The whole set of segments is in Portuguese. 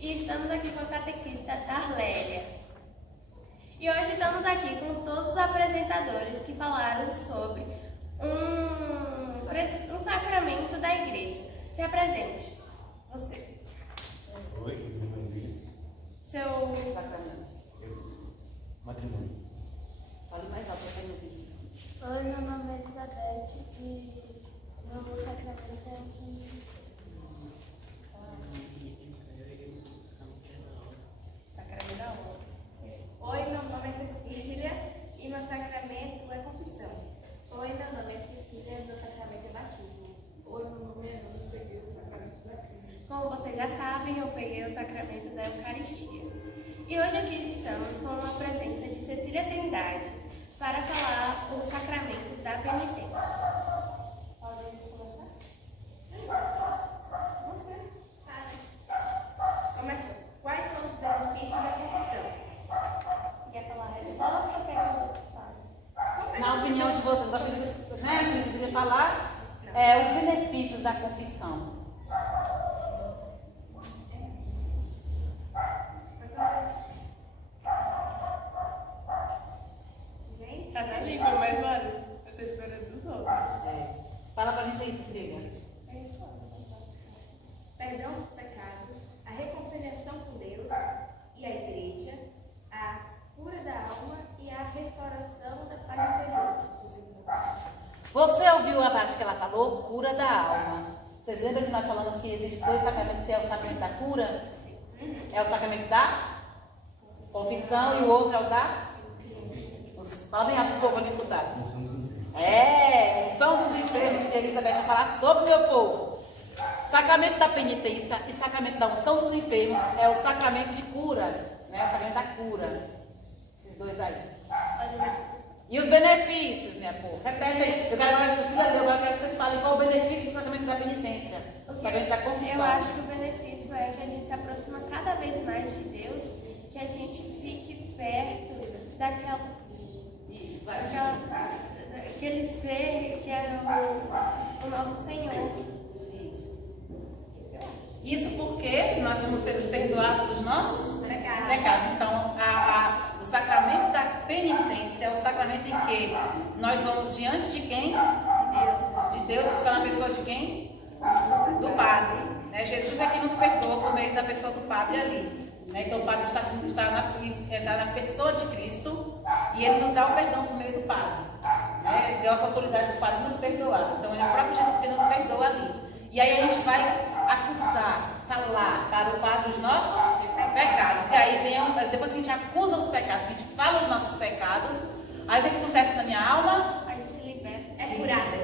e estamos aqui com a catequista Darlélia. E hoje estamos aqui com todos os apresentadores que falaram sobre um sacramento da igreja. Se apresente. Você. Oi, meu nome é William. Seu Sacramento. Matrimônio. Fale mais alto para o vídeo. Oi, meu nome é Elizabeth e meu sacramento é o seguinte. sacramento da honra. Oi, meu nome é Cecília e meu sacramento é confissão. Oi, meu nome é Cecília e meu sacramento é batismo. Oi, meu nome é Ana, eu peguei o sacramento da crise. Como vocês já sabem, eu peguei o sacramento da Eucaristia. E hoje aqui estamos com a presença de Cecília Trindade para falar o sacramento da penitência. Podemos começar? Você? Começou. Quais são os benefícios da confissão? Você quer falar a resposta ou quer que os outros falem? Na opinião de vocês, antes de você falar, os benefícios da confissão. Gente, Tá na língua, mas olha, eu tô esperando dos outros. Fala pra gente aí, Cecília. perdão dos pecados, a reconciliação com Deus e a igreja, a cura da alma e a restauração da paz interior. Você ouviu a parte que ela falou? Cura da alma. Vocês lembram que nós falamos que existem dois sacramentos, que é o sacramento da cura? É o sacramento da confissão e o outro é o da... Fala bem alto, o povo vai me escutar. Unção dos enfermos. Unção dos enfermos, que a Elizabeth vai falar sobre o meu povo. Sacramento da penitência e sacramento da unção dos enfermos é o sacramento de cura, né? O sacramento da cura. Esses dois aí. E os benefícios, minha povo? Repete aí. Eu quero agora que vocês leu, agora eu quero que vocês falem qual o benefício do sacramento da penitência. O sacramento da confissão. Eu acho que o benefício é que a gente se aproxima cada vez mais de Deus, que a gente fique perto daquele ser que é o nosso Senhor. Isso porque nós vamos ser perdoados dos nossos pecados. Então, o sacramento da penitência é o sacramento em que nós vamos diante de quem? De Deus, que está na pessoa de quem? Do Padre. Né? Jesus é que nos perdoa por meio da pessoa do Padre ali. Né? Então, o Padre está na pessoa de Cristo e ele nos dá o perdão por meio do Padre. Né? Deu essa autoridade do Padre nos perdoar. Então, é o próprio Jesus que nos perdoa ali. E aí a gente vai acusar, falar para o Padre os nossos pecados. E aí depois que a gente acusa os pecados, que a gente fala os nossos pecados, aí o que acontece na minha alma? A gente se liberta.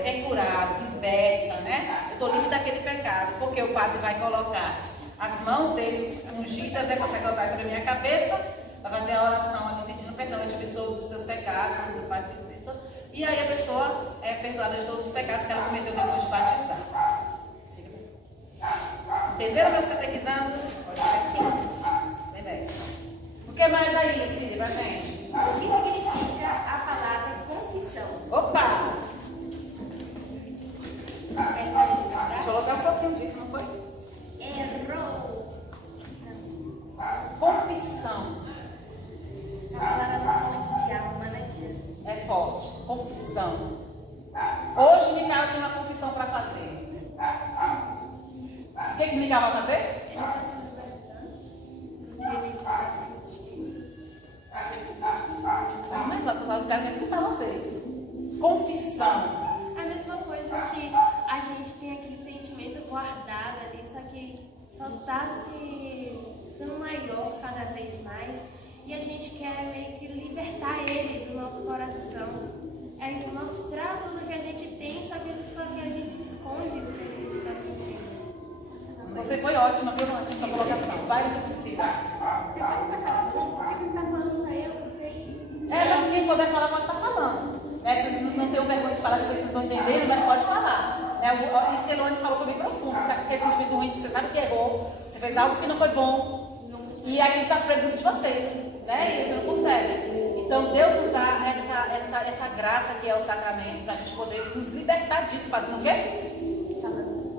É curado, liberta, né? Eu estou livre daquele pecado, porque o Padre vai colocar as mãos deles ungidas dessa sacerdotal sobre a minha cabeça, vai fazer a oração ali pedindo perdão, eu te absolvo dos seus pecados, do Pai, do Filho e do Espírito Santo. E aí a pessoa é perdoada de todos os pecados que ela cometeu depois de batizar. Entenderam, meus catequizandos? Pode ser sim. Beleza. O que mais aí, Cília, pra gente? O que significa a palavra confissão? Opa! Verdade? Colocar um pouquinho disso, não foi? Errou. Confissão. A palavra fonte de alma, né, tia? É forte. Confissão. Hoje, Micael tem uma confissão para fazer. O que Micael vai fazer? Mas o pessoal do caso vai escutar vocês. Confissão. A mesma coisa que a gente tem aquele sentimento guardado ali, só que só está se ficando maior cada vez mais e a gente quer meio que libertar ele do nosso coração. É mostrar tudo que a gente tem, só que a gente esconde o que a gente está sentindo. Você foi ótima, viu, na sua colocação. Vai, Cecília. Você pode passar por que você está falando só eu, você e... Mas quem puder falar pode estar falando. Né? Vocês não tenham vergonha de falar, não sei se vocês estão entendendo, mas pode falar. Né? Isso que a Elone falou foi bem profundo. Sabe que é sentimento ruim, você sabe que errou, você fez algo que não foi bom. E aquilo está presente de você. Né? E você não consegue. Então Deus nos dá essa graça que é o sacramento, para a gente poder nos libertar disso, fazendo o quê?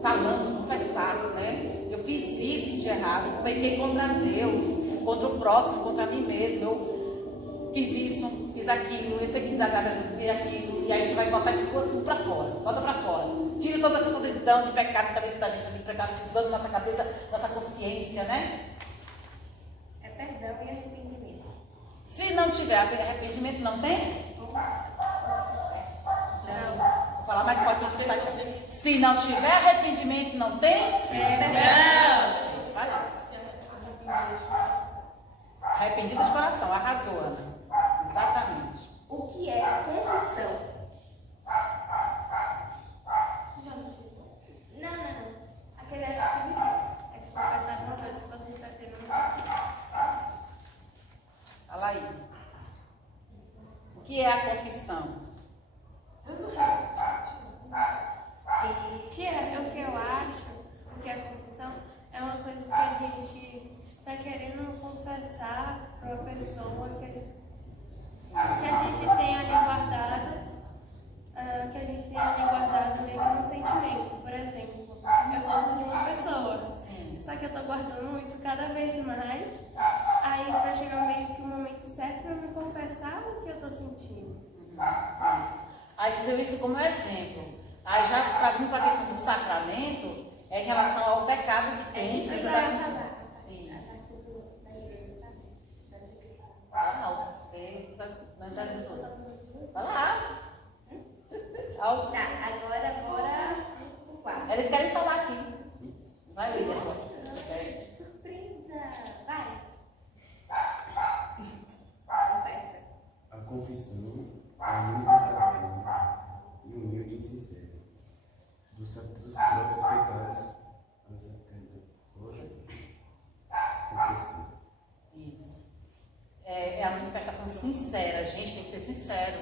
Falando, confessar, né? Eu fiz isso de errado, sabe? Pequei contra Deus, contra o próximo, contra mim mesmo. Eu fiz isso, fiz aquilo, eu sei que desagrada a Deus, fiz aquilo. E aí você vai botar isso tudo pra fora, bota pra fora. Tira toda essa podridão de pecado que está dentro da gente, de pecado pisando na nossa cabeça, nossa consciência, né? É perdão e arrependimento. Se não tiver arrependimento, não tem? Não. Vou falar mais forte para você estar entendendo. Se não tiver arrependimento, não tem? Perdão. Arrependida de coração, arrasou, Ana. Exatamente. O que é confissão? Não. Aquele é que se vive. É se confessar uma coisa que você está tendo. Fala aí. O que é a confissão? O que eu acho, o que é confissão, é uma coisa que a gente está querendo confessar para uma pessoa que a gente tem ali guardada, meio que um sentimento. Por exemplo, eu gosto de uma pessoa, só que eu estou guardando isso cada vez mais, aí para chegar meio que o momento certo para me confessar o que eu estou sentindo. Isso. Aí você deu isso como exemplo. Aí já trazendo para a questão do sacramento, é em relação ao pecado que tem. Você está sentindo. Isso. Fala alto. Não está dizendo. Fala alto. Alto. Tá, agora bora pro quarto. Eles querem falar aqui. Vai, William. Surpresa! Vai! Confessa. A confissão é a manifestação e humilde e sincera dos próprios pecados. Confissão. Isso. É a manifestação sincera. A gente tem que ser sincero.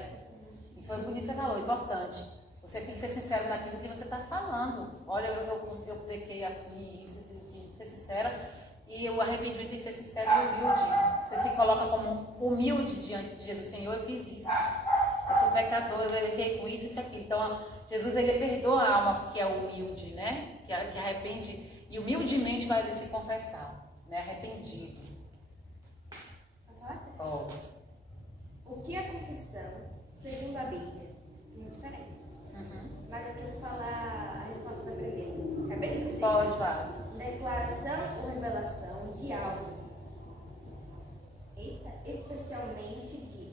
Isso foi bonito que você falou, importante. Você tem que ser sincero naquilo que você está falando. Olha, eu pequei assim, isso, tem que ser sincera. E o arrependimento tem que ser sincero e humilde. Você se coloca como humilde diante de Jesus. Senhor, eu fiz isso. Eu sou pecador, eu errei com isso e aquilo. Então, Jesus, ele perdoa a alma que é humilde, né? Que arrepende e humildemente vai ali se confessar, né? Arrependido. Posso falar? Pode. O que é confissão, segundo a Bíblia? Tem uma diferença. Mas eu quero falar a resposta da primeira. É bem específico. Pode, vai. Declaração ou revelação de algo. Eita, especialmente de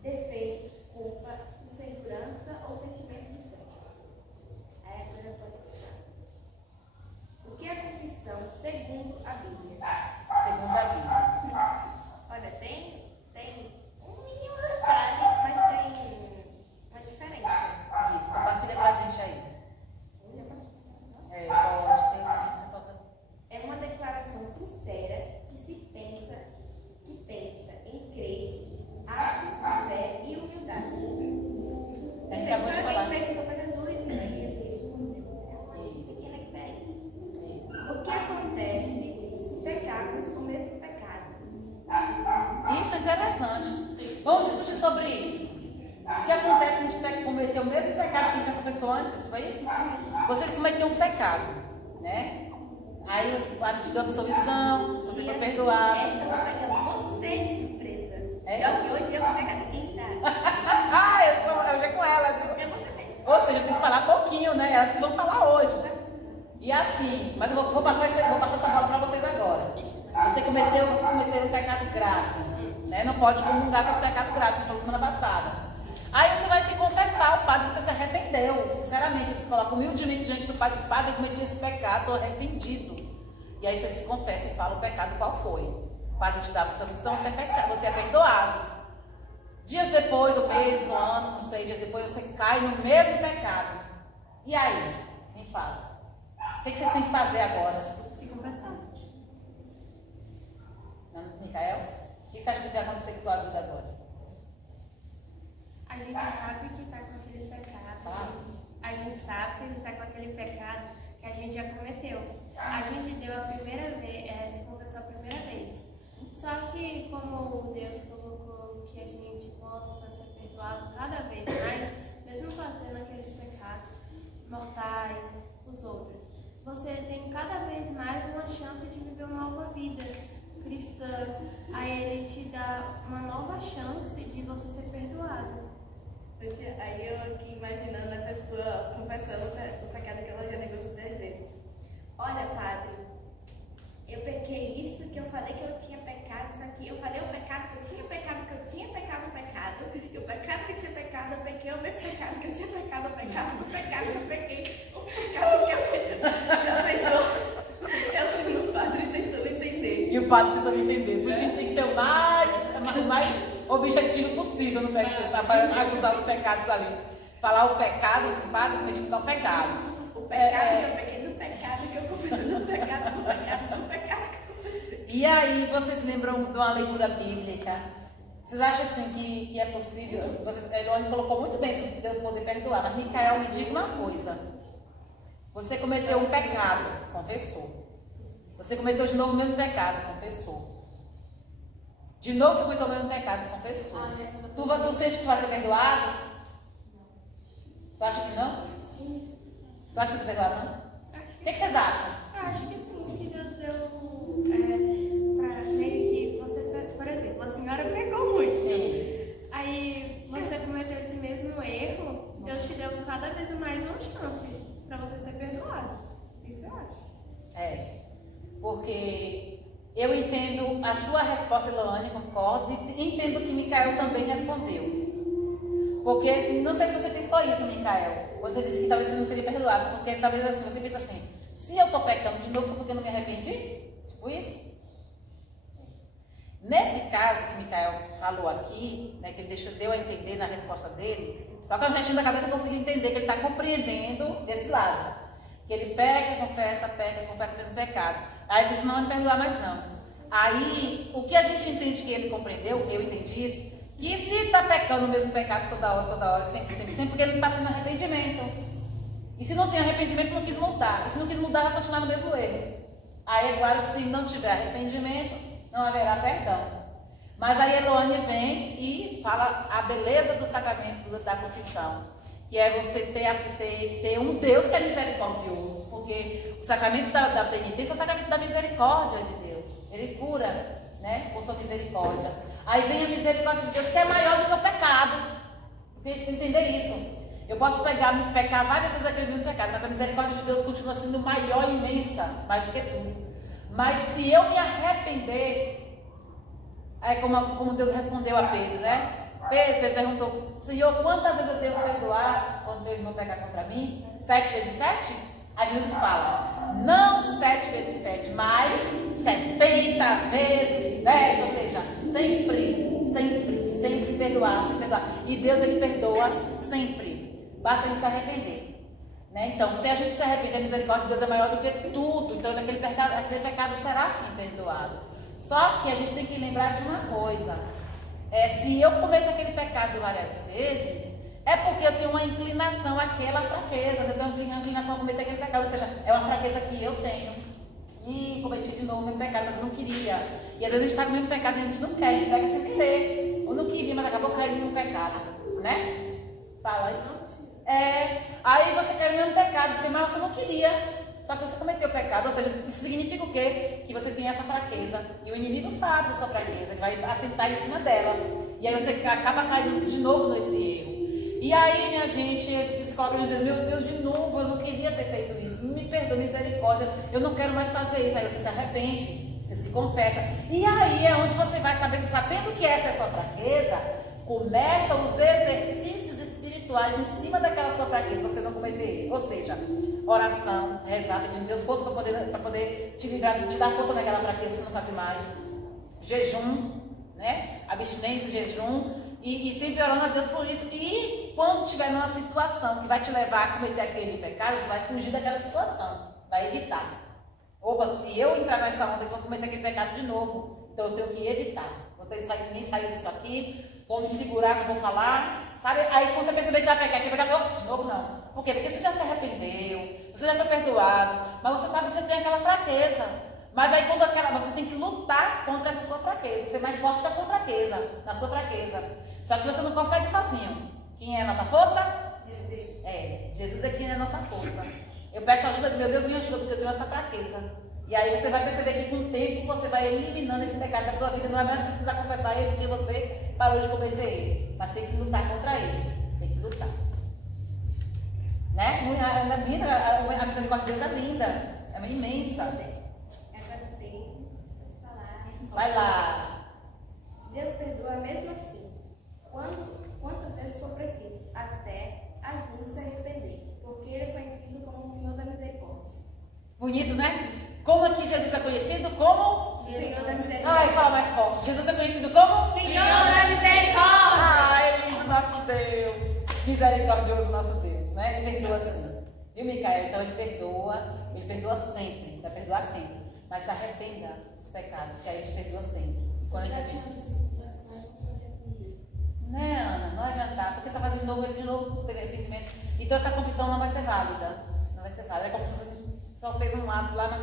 defeitos, culpa, insegurança ou sentimento de fé. Aí agora pode pensar. O que é confissão segundo a Bíblia? Segundo a Bíblia. Olha, tem um mínimo detalhe, mas tem uma diferença. Isso, compartilha pra gente aí. Eu já posso- Pode, tem É uma declaração sincera que pensa em crer, ato de fé e humildade. A gente acabou de falar. Alguém perguntou para Jesus, e aí é uma pequena diferença. Isso. O que acontece se pecarmos o mesmo pecado? Isso é interessante. Vamos discutir sobre isso. O que acontece se a gente cometer o mesmo pecado que a gente já confessou antes? Foi isso? Você cometeu um pecado, né? Aí o ato de absolvição, você foi perdoado. Essa vai pegar você de surpresa. É? Pior que hoje eu vou ser catequista. Eu já com elas. É você mesmo. Ou seja, eu tenho que falar pouquinho, né? Elas que vão falar hoje. E assim, mas eu vou passar essa bola para vocês agora. Vocês cometeram um pecado grave, né? Não pode comungar com esse pecado grave, que falou semana passada. Aí você vai se confessar ao padre que você se arrependeu, sinceramente. Você se coloca humildemente diante do padre, eu cometi esse pecado, estou arrependido. E aí você se confessa e fala o pecado qual foi. O padre te dá a absolvição, você é perdoado. Dias depois, ou meses, ou ano, não sei, dias depois, você cai no mesmo pecado. E aí? Me fala. O que vocês têm que fazer agora? Se confessar. Micael? O que você acha que vai acontecer com a tua vida agora? A gente sabe que está com aquele pecado. A gente sabe que ele está com aquele pecado que a gente já cometeu. A gente deu a primeira vez, se confessou a primeira vez. Só que como Deus colocou que a gente possa ser perdoado cada vez mais, mesmo fazendo aqueles pecados mortais, os outros, você tem cada vez mais uma chance de viver uma nova vida cristã, aí ele te dá uma nova chance de você ser perdoado. Aí eu aqui imaginando a pessoa confessando o pecado que ela já negociou 10 vezes. Olha, padre, eu pequei isso, que eu falei que eu tinha pecado, isso aqui. Eu falei o pecado que eu tinha pecado, que eu tinha pecado o pecado. E o pecado que eu tinha pecado, eu pequei o mesmo pecado que eu tinha pecado, o pecado que eu pequei, o pecado que eu pequei. Já pensou? Eu fui no padre tentando entender. E o padre tentando entender. Por isso que a gente tem que ser o mais objetivo possível no pecado, para acusar os pecados ali. Falar o pecado, esse padre, mas não o pecado. O pecado que eu peguei do pecado que eu confessei, do pecado que eu confessei. E aí, vocês lembram de uma leitura bíblica? Vocês acham assim, que é possível? Elone colocou muito bem se Deus poder perdoar, mas Micael, me diga uma coisa. Você cometeu um pecado, confessou. Você cometeu de novo o mesmo pecado, confessou. De novo você cometeu o mesmo pecado, confessou. Tu sente que vai ser perdoado? Tu acha que não? Sim. Tu acha que vai ser perdoado, não? O que vocês acham? Eu acho que sim, que Deus deu pra meio que você, por exemplo, a senhora pecou muito. Sim. Aí você cometeu esse mesmo erro, Deus te deu cada vez mais uma chance pra você ser perdoado. Isso eu acho. É, porque eu entendo a sua resposta, Eloane, concordo, e entendo que Micael também respondeu. Porque, não sei se você pensou isso, Micael, quando você disse que talvez você não seria perdoado, porque talvez assim, você pensa assim, se eu estou pecando de novo porque eu não me arrependi, tipo isso. Nesse caso que Micael falou aqui, né, que ele deu a entender na resposta dele, só que a mexendo da cabeça eu consegui entender que ele está compreendendo desse lado. Que ele peca, confessa o mesmo pecado. Aí ele disse, não vai me perdoar mais não. Aí, o que a gente entende que ele compreendeu, eu entendi isso, que se está pecando o mesmo pecado toda hora, sempre, porque ele não está tendo arrependimento. E se não tem arrependimento, não quis mudar. E se não quis mudar, vai continuar no mesmo erro. Aí é claro que se não tiver arrependimento, não haverá perdão. Mas aí Eloane vem e fala a beleza do sacramento da confissão, que é você ter um Deus que é misericordioso, porque o sacramento da penitência é o sacramento da misericórdia de Deus. Ele cura, né, por sua misericórdia. Aí vem a misericórdia de Deus, que é maior do que o pecado. Porque você tem que entender isso. Eu posso pecar várias vezes aquele mesmo pecado, mas a misericórdia de Deus continua sendo maior e imensa, mais do que tudo. Mas se eu me arrepender, é como Deus respondeu a Pedro, né? Pedro perguntou, Senhor, quantas vezes eu devo perdoar quando meu irmão pecar contra mim? 7 vezes 7? Aí Jesus fala, não 7 vezes 7, mas 70 vezes 7, ou seja, sempre perdoar, sempre perdoar. E Deus, Ele perdoa sempre. Basta a gente se arrepender. Né? Então, se a gente se arrepender, a misericórdia de Deus é maior do que tudo. Então, aquele pecado será sim perdoado. Só que a gente tem que lembrar de uma coisa. Se eu cometo aquele pecado várias vezes, é porque eu tenho uma inclinação àquela fraqueza. Eu tenho uma inclinação a cometer aquele pecado. Ou seja, é uma fraqueza que eu tenho. E cometi de novo o mesmo pecado, mas eu não queria. E às vezes a gente faz o mesmo pecado e a gente não quer. A gente pega sem querer. Eu não queria, mas acabou caindo no pecado. Né? Fala aí. Aí você caiu no mesmo pecado, porque mas você não queria, só que você cometeu o pecado, ou seja, isso significa o quê? Que você tem essa fraqueza, e o inimigo sabe da sua fraqueza, ele vai atentar em cima dela, e aí você acaba caindo de novo nesse erro. E aí, minha gente, você se coloca, meu Deus, de novo, eu não queria ter feito isso, me perdoa, misericórdia, eu não quero mais fazer isso. Aí você se arrepende, você se confessa, e aí é onde você vai sabendo que essa é a sua fraqueza, começa os exercícios espirituais em cima daquela sua fraqueza, você não cometer. Ou seja, oração, rezar, pedindo Deus força para poder te livrar, te dar força naquela fraqueza, você não fazer mais. Jejum, né? Abstinência, jejum, e sempre orando a Deus por isso. E quando tiver numa situação que vai te levar a cometer aquele pecado, você vai fugir daquela situação, vai evitar. Opa, se eu entrar nessa onda que eu vou cometer aquele pecado de novo, então eu tenho que evitar. Vou ter que nem sair disso aqui, vou me segurar, não vou falar. Sabe? Aí quando você perceber que vai pecar aquele pecado, de novo não. Por quê? Porque você já se arrependeu, você já foi perdoado, mas você sabe que você tem aquela fraqueza. Mas aí quando você tem que lutar contra essa sua fraqueza, ser mais forte que a sua fraqueza, na sua fraqueza. Só que você não consegue sozinho. Quem é a nossa força? Jesus é quem é a nossa força. Eu peço ajuda, meu Deus, me ajuda, porque eu tenho essa fraqueza. E aí você vai perceber que com o tempo você vai eliminando esse pecado da tua vida. Não é mais precisar confessar ele porque você parou de cometer ele. Mas tem que lutar contra ele. Tem que lutar. Né? A misericórdia de Deus é linda. É uma imensa. Agora Deus vai falar. Vai lá. Deus perdoa mesmo assim. Quantas vezes for preciso, até a gente se arrepender. Porque ele é conhecido como o Senhor da Misericórdia. Bonito, né? Como aqui Jesus é conhecido como? Senhor da Misericórdia. Ai, fala mais forte. Jesus é conhecido como? Senhor da Misericórdia. Ai, lindo nosso Deus. Misericordioso nosso Deus, né? Ele perdoa assim. Viu, Micael? Então ele perdoa sempre, vai perdoar sempre. Mas se arrependa dos pecados, que a gente perdoa sempre. Quando a gente... Né, Ana? Não adiantar, porque só faz de novo, ter arrependimento. Então essa confissão não vai ser válida. Não vai ser válida. É como se a gente só fez um ato lá, mas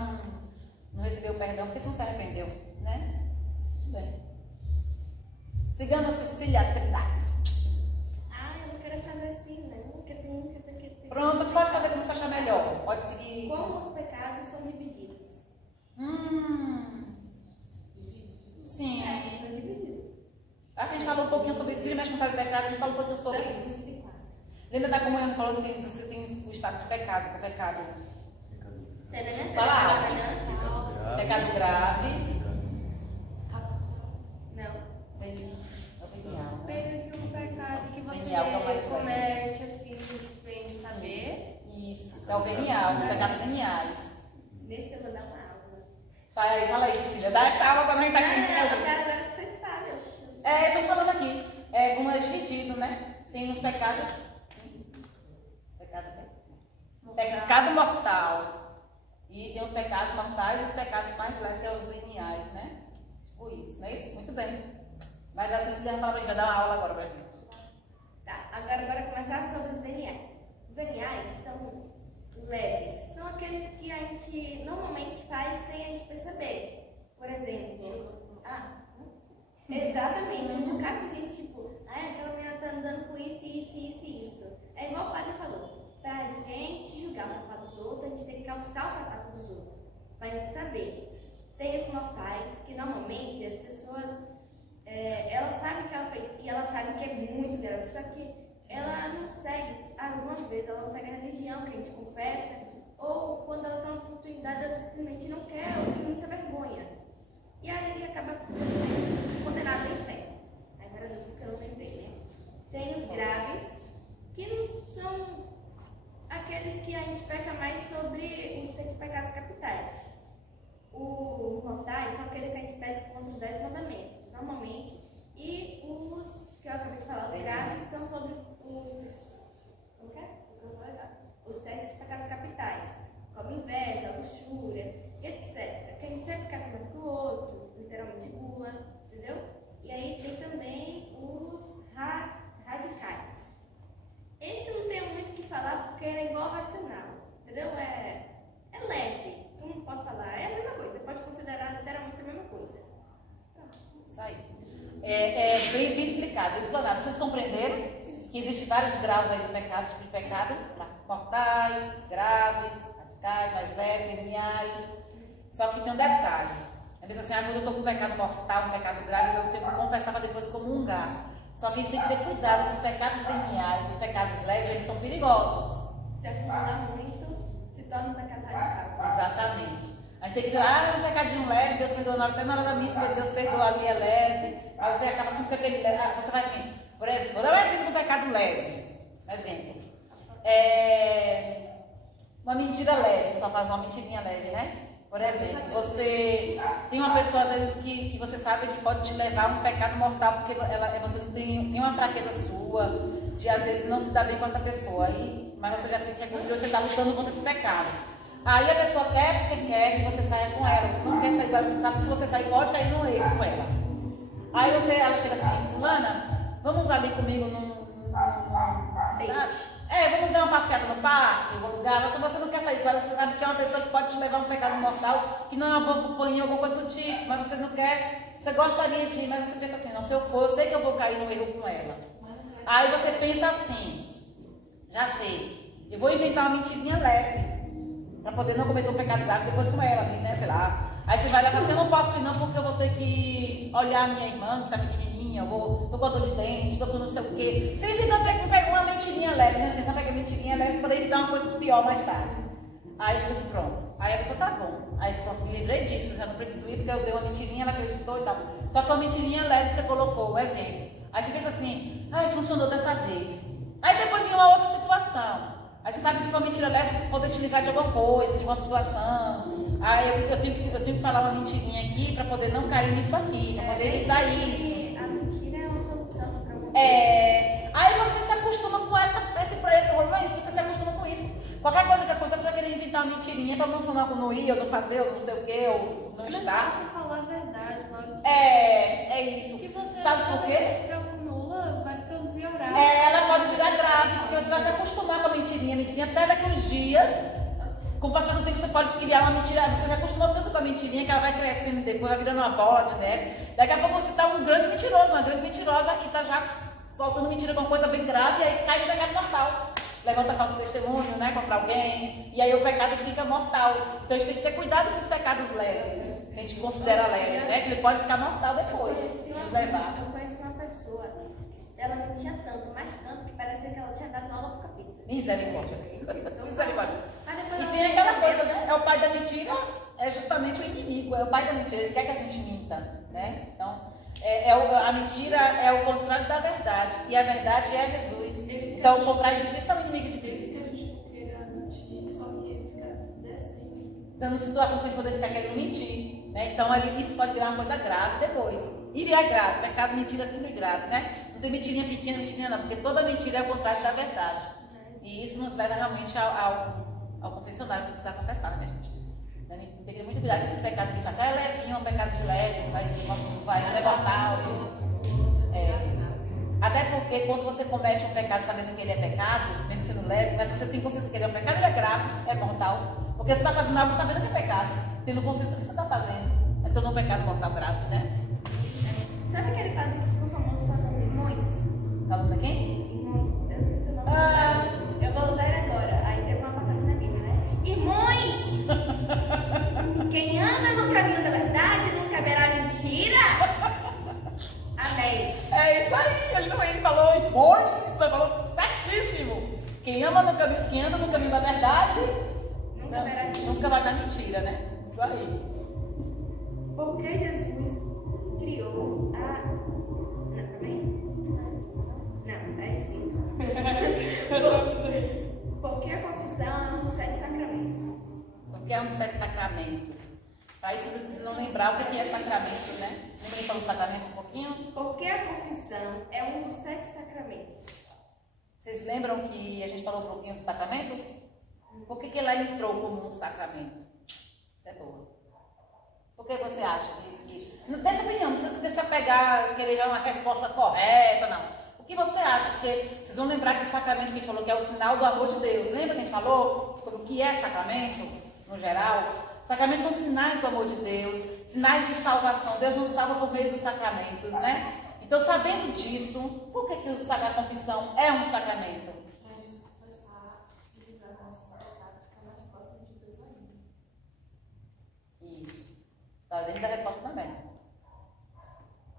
não recebeu perdão, porque você não se arrependeu, né? Tudo bem. Sigamos Cecília Trindade. Eu não quero fazer assim, não. Porque tem que. Pronto, você pode fazer como você achar melhor. Pode seguir. Como os pecados são divididos? Sim. São divididos. A gente falou um pouquinho sobre isso, que ele mexe com o pecado, a gente falou um pouquinho sobre isso. 24. Lembra da comunhão que falou que você tem o estado de pecado, que é pecado. Pecado grave. Pecado grave. Não. Venial. Meio que um pecado que você Venial, que é o mais comete assim, sem saber. Isso. É o venial, os pecados veniais. Nesse eu vou dar uma aula. Vai aí, fala isso, filha. Dá essa aula pra nós estar Eu aqui. quero agora que vocês falem. Estou falando aqui. Como é dividido, né? Tem os pecados. Pecado mortal. E tem os pecados mortais e os pecados mais leves, que são os veniais, né? Tipo isso, não é isso? Muito bem. Mas a Cecília falou, vai dar uma aula agora pra gente. Tá, agora começar sobre os veniais. Os veniais são leves. São aqueles que a gente normalmente faz sem a gente perceber. Por exemplo, exatamente, um bocado de gente, tipo, aquela menina tá andando com isso. É igual o padre falou. Pra gente julgar o sapato dos outros, a gente tem que calçar o sapato dos outros. Pra gente saber. Tem os mortais que normalmente as pessoas, elas sabem que ela fez e elas sabem que é muito grave. Só que ela não segue, algumas vezes ela não segue a religião que a gente confessa, ou quando ela tem uma oportunidade, ela simplesmente não quer, ou tem muita vergonha. E aí acaba sendo condenado ao inferno. Aí várias outras que eu não lembrei, né? Tem os graves, que não são aqueles que a gente peca mais sobre os 7 pecados capitais. Os mortais são aqueles que a gente peca contra os 10 mandamentos, normalmente. E os que eu acabei de falar, os graves, são sobre os 7 pecados capitais, como inveja, luxúria, etc. Que a gente sempre quer mais que o outro, literalmente gula, entendeu? E aí tem também os radicais. Esse não tem muito o que falar porque ele é igual ao racional, entendeu? É leve, como posso falar? É a mesma coisa, você pode considerar literalmente a mesma coisa. Isso aí. Bem explicado, bem explanado. Vocês compreenderam que existem vários graus aí do pecado, tipo de pecado? Mortais, graves, radicais, mais leves, veniais. Só que tem um detalhe. Às vezes assim, quando eu estou com um pecado mortal, um pecado grave, eu tenho que confessar para depois comungar. Só que a gente tem que ter cuidado com os pecados veniais, os pecados leves, eles são perigosos. Se acumular muito, se torna um pecado radical. Exatamente. A gente tem que dizer, um pecadinho leve, Deus perdoa até na hora da missa, Deus perdoa ali, é leve. Aí você acaba sempre com aquele leve. Você vai assim, por exemplo, vou dar um exemplo do pecado leve. Exemplo. Uma mentira leve, só faz uma mentirinha leve, né? Por exemplo, você tem uma pessoa às vezes que você sabe que pode te levar a um pecado mortal porque você não tem uma fraqueza sua, de às vezes não se dá bem com essa pessoa, mas você já se reconciliou, você está lutando contra esse pecado. Aí a pessoa quer porque quer que você saia com ela, você não quer sair com ela, você sabe que se você sair pode cair no erro com ela. Aí ela chega assim, fulana, vamos ali comigo vamos dar uma passeada no parque, em algum lugar, mas se você não quer sair com ela, você sabe que é uma pessoa que pode te levar a um pecado mortal, que não é uma boa companhia, alguma coisa do tipo, mas você não quer, você gostaria de ir, mas você pensa assim, não, se eu for, eu sei que eu vou cair no erro com ela. Aí você pensa assim, já sei, eu vou inventar uma mentirinha leve, para poder não cometer um pecado grave depois com ela, né, sei lá, você vai lá e fala assim, eu não posso ir não porque eu vou ter que olhar a minha irmã que tá pequenininha, tô com dor de dente, tô com não sei o quê. Você pega uma mentirinha leve, né? Você tá pegando mentirinha leve para evitar uma coisa pior mais tarde. Aí você pensa, pronto. Aí a pessoa tá bom. Aí pronto, me livrei disso, já não preciso ir porque eu dei uma mentirinha, ela acreditou e tal. Só que uma mentirinha leve que você colocou, um exemplo. Aí você pensa assim, ai, funcionou dessa vez. Aí depois em uma outra situação. Aí você sabe que foi uma mentira leve para poder te livrar de alguma coisa, de uma situação. Aí eu tenho que falar uma mentirinha aqui para poder não cair nisso aqui, para poder evitar isso. A mentira é uma solução para alguma coisa. Aí você se acostuma com esse projeto, você se acostuma com isso. Qualquer coisa que aconteça, você vai querer inventar uma mentirinha para não ir, ou não fazer, ou não sei o quê, ou não estar. Mas você falar a verdade, logo. É isso. Que você Sabe por quê? se acumula, vai ficando piorado. Ela pode virar grave, porque você vai se acostumar com a mentirinha até daqui uns dias. Com o passar do tempo você pode criar uma mentira, você vai acostumar tanto com a mentirinha que ela vai crescendo depois, vai virando uma bola de neve. Daqui a pouco você está um grande mentiroso, uma grande mentirosa e está já soltando mentira com uma coisa bem grave e aí cai no pecado mortal. Levanta falso testemunho, né, contra alguém, e aí o pecado fica mortal. Então a gente tem que ter cuidado com os pecados leves, que a gente considera leve, né, que ele pode ficar mortal depois de levar. Eu conheci uma pessoa, ela mentia tanto, mas tanto, que parecia que ela tinha dado aula pro capítulo. Misericórdia. Misericórdia. Mas depois E ela tem aquela coisa, né? É o pai da mentira, é justamente o inimigo, é o pai da mentira, ele quer que a gente minta, né? Então, a mentira é o contrário da verdade, e a verdade é Jesus. Então, o contrário de Cristo é o inimigo de Cristo. Que a gente queira mentir, só que ele fica descendo. Dando situações para a gente poder ficar querendo mentir, né? Então, isso pode virar uma coisa grave depois. E é grave, pecado, mentira é sempre grave, né? Não tem mentirinha pequena, mentirinha não, porque toda mentira é o contrário da verdade. E isso nos leva realmente ao confessionário, que precisa confessar, né, minha gente? Tem que ter muito cuidado com esse pecado que a gente faz. É levinho, é um pecado de leve, vai levantar. Até porque quando você comete um pecado sabendo que ele é pecado, mesmo sendo leve, mas se você tem consciência que ele é um pecado, ele é grave, é mortal. Porque você está fazendo algo sabendo que é pecado, tendo consciência do que você está fazendo. Então é um pecado mortal grave, né? Sabe aquele padre que ficou famoso falando irmãos? Falando de quem? Irmãos, eu esqueci o nome dele. Eu vou usar ele agora. Aí teve uma passagem na Bíblia, né? Irmãos! Quem anda no caminho da verdade nunca verá mentira. Amém. É isso aí, ele falou irmãos, mas falou certíssimo. Quem anda no caminho da verdade nunca vai dar mentira, né? Isso aí. Porque Jesus criou a. Não, calma aí. Não, é sim. Porque a confissão é um dos 7 sacramentos. Porque é um dos 7 sacramentos. Para isso vocês precisam lembrar o que é sacramento, né? Lembra de falar do sacramento um pouquinho? Porque a confissão é um dos 7 sacramentos. Vocês lembram que a gente falou um pouquinho dos sacramentos? Por que ela entrou como um sacramento? Isso é boa. Por que você acha que... Deixa a opinião, não precisa se apegar, querer uma resposta correta, não. O que você acha? Porque vocês vão lembrar que esse sacramento que a gente falou que é o sinal do amor de Deus. Lembra que a gente falou sobre o que é sacramento, no geral? Sacramentos são sinais do amor de Deus, sinais de salvação. Deus nos salva por meio dos sacramentos, né? Então, sabendo disso, por que a confissão é um sacramento? Para isso confessar e livrar nossos pecados, ficar mais próximo de Deus ainda. Isso. Está dentro da resposta também.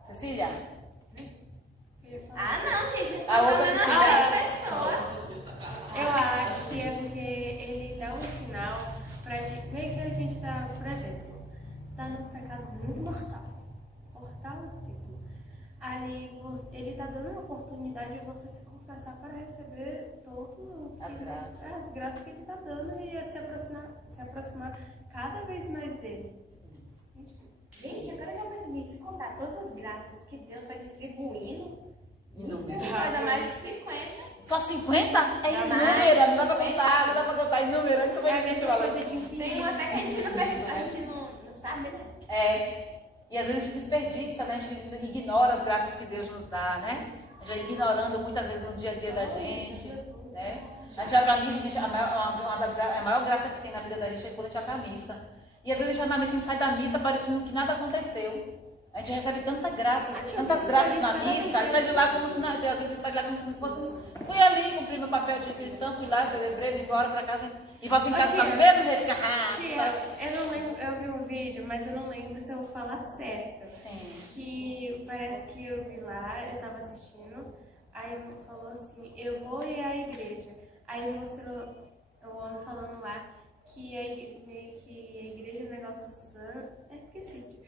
Cecília? Ah, não, gente. A outra Não, Cecília. pessoas. Eu acho que é porque ele dá um sinal pra gente ver que a gente tá, por exemplo, tá num pecado muito mortal. Mortalíssimo. Aí ele tá dando uma oportunidade de você se confessar para receber todo As graças. as graças que ele tá dando e se aproximar cada vez mais dele. Gente, agora que eu percebi, se contar todas as graças que Deus está distribuindo, Não vai dar mais de 50. Só 50? É inúmera, não dá pra contar, inúmera. Isso É a mesma coisa de Tem infinito. uma até que a gente não sabe, né? E às vezes a gente desperdiça, né? A gente ignora as graças que Deus nos dá, né? Já ignorando muitas vezes no dia a dia da gente, né? A gente vai pra missa, a maior graça que tem na vida da gente é quando a gente vai pra missa. E às vezes a gente vai na missa e sai da missa parecendo que nada aconteceu. A gente recebe tantas graças na missa, e sai de lá como se não, às vezes sai de lá como se não fosse. Fui ali, cumpri meu papel de cristão, fui lá, celebrei, vim embora pra casa e volto em casa, tá do mesmo jeito que a raça. Eu não lembro, eu vi um vídeo, mas eu não lembro se eu vou falar certo. Sim. Que parece que eu vi lá, eu tava assistindo, aí ele falou assim, eu vou ir à igreja. Aí mostrou o homem falando lá que meio que a igreja é um negócio santo. Eu esqueci.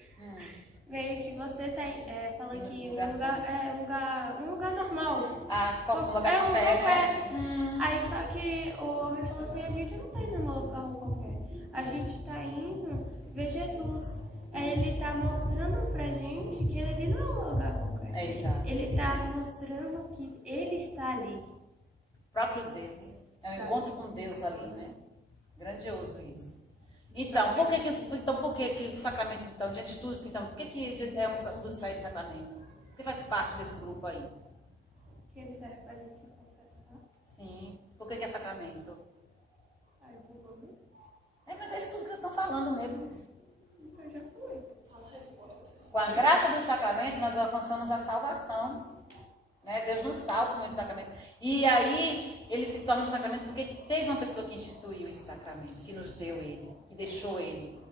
Meio que você tem, falou que um lugar normal. Ah, qual lugar É um qualquer, né? qualquer. Aí só que o homem falou assim, a gente não tá indo num local qualquer. A gente tá indo ver Jesus. Aí ele tá mostrando pra gente que ele não é um lugar qualquer. É, exato. Ele tá mostrando que ele está ali. O próprio Deus. É um encontro com Deus ali, né? Grandioso isso. Então, por que o sacramento, então, diante de tudo, então, por que é um dos sair do sacramento? Por que faz parte desse grupo aí? Que ele serve pra gente se confessar. Sim. Por que é sacramento? Aí eu vou ver. Mas é isso tudo que vocês estão falando mesmo. Eu já fui. Fala a resposta. Com a graça do sacramento, nós alcançamos a salvação. Né? Deus nos salva com esse sacramento. E aí, ele se torna um sacramento porque teve uma pessoa que instituiu esse sacramento, que nos deu ele, que deixou ele.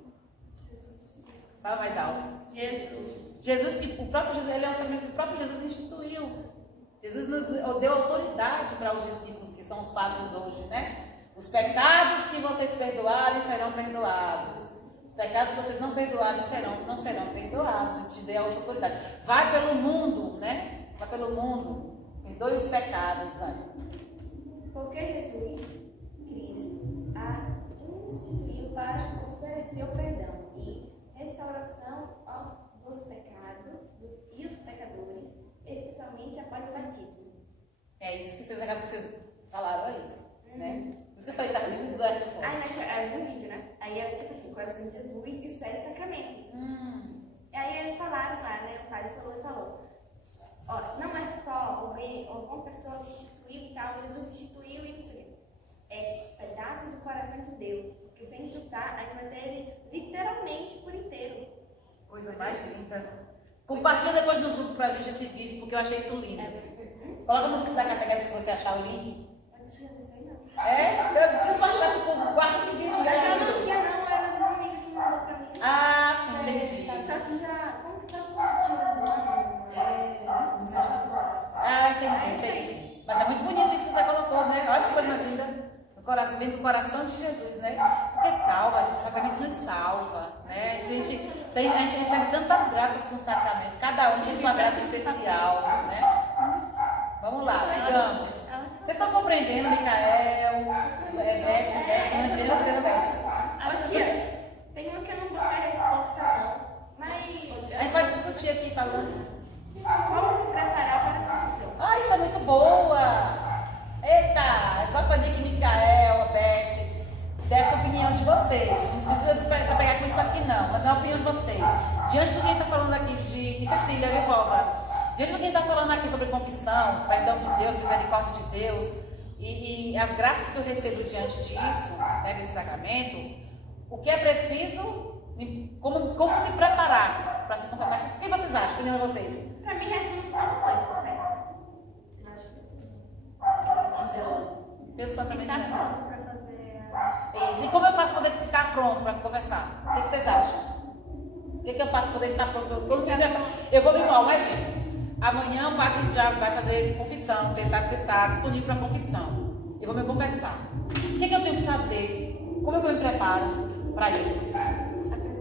Fala mais alto. Jesus. Jesus, que o próprio Jesus, ele é um sacramento que o próprio Jesus instituiu. Jesus nos deu autoridade para os discípulos, que são os padres hoje, né? Os pecados que vocês perdoarem serão perdoados. Os pecados que vocês não perdoarem não serão perdoados. A gente te deu essa autoridade. Vai pelo mundo, né? Vai pelo mundo. Perdoe os pecados. Sabe? Porque Jesus Cristo a instituiu para oferecer o perdão e restauração dos pecados e os pecadores, especialmente após o batismo. É isso que vocês falaram aí, né? Por isso que eu falei, tá lindo da resposta. Aí no vídeo, né? Aí era tipo assim, coração de Jesus e 7 sacramentos. Aí eles falaram lá, né? O padre falou, ó, não é só alguma pessoa que instituiu e tal, Jesus instituiu e não sei o quê. É pedaço do coração de Deus. Porque sem juntar, a gente vai ter ele literalmente por inteiro. Coisa mais linda. Compartilha depois no grupo pra gente esse vídeo, porque eu achei isso lindo. Coloca no grupo da catequese se você achar o link. Eu tinha, não sei não. Se não achar, tipo, guarda esse vídeo. Eu não tinha não, era uma amiga que mandou pra mim. Ah, sim, entendi. Só que já, como que tá compartilhando lá? Entendi. Mas é muito bonito isso que você colocou, né? Olha que coisa mais linda. Vem do coração de Jesus, né? Porque salva, gente, o sacramento nos salva, né? A gente recebe tantas graças com o sacramento, cada um com sua graça especial, né? Vamos lá, sigamos. Vocês estão compreendendo, Micael, Beth, não entendeu você, Beth? Ô tia, tem uma que eu não botei a resposta não, mas A gente vai discutir aqui falando. como se preparar para a confissão? Ah, isso é muito boa! Eita, eu gostaria que Micael, a Beth, desse a opinião de vocês. Não precisa se pegar com isso aqui não, mas é a opinião de vocês. Diante do que a gente está falando aqui e Cecília, viu, Bárbara? Diante do que a gente está falando aqui sobre confissão, perdão de Deus, misericórdia de Deus e as graças que eu recebo diante disso, né, desse sacramento, o que é preciso, como se preparar para se confessar? O que vocês acham? Opinião de vocês? Pra mim, resume só uma coisa, né? Pelo sacramento. Está pronto para fazer Isso. E como eu faço para poder ficar pronto para confessar? O que vocês acham? O que eu faço para poder estar pronto? Eu vou me igual, um exemplo. Amanhã o padre já vai fazer confissão, porque ele está disponível para confissão. Eu vou me confessar. O que eu tenho que fazer? Como eu me preparo para isso?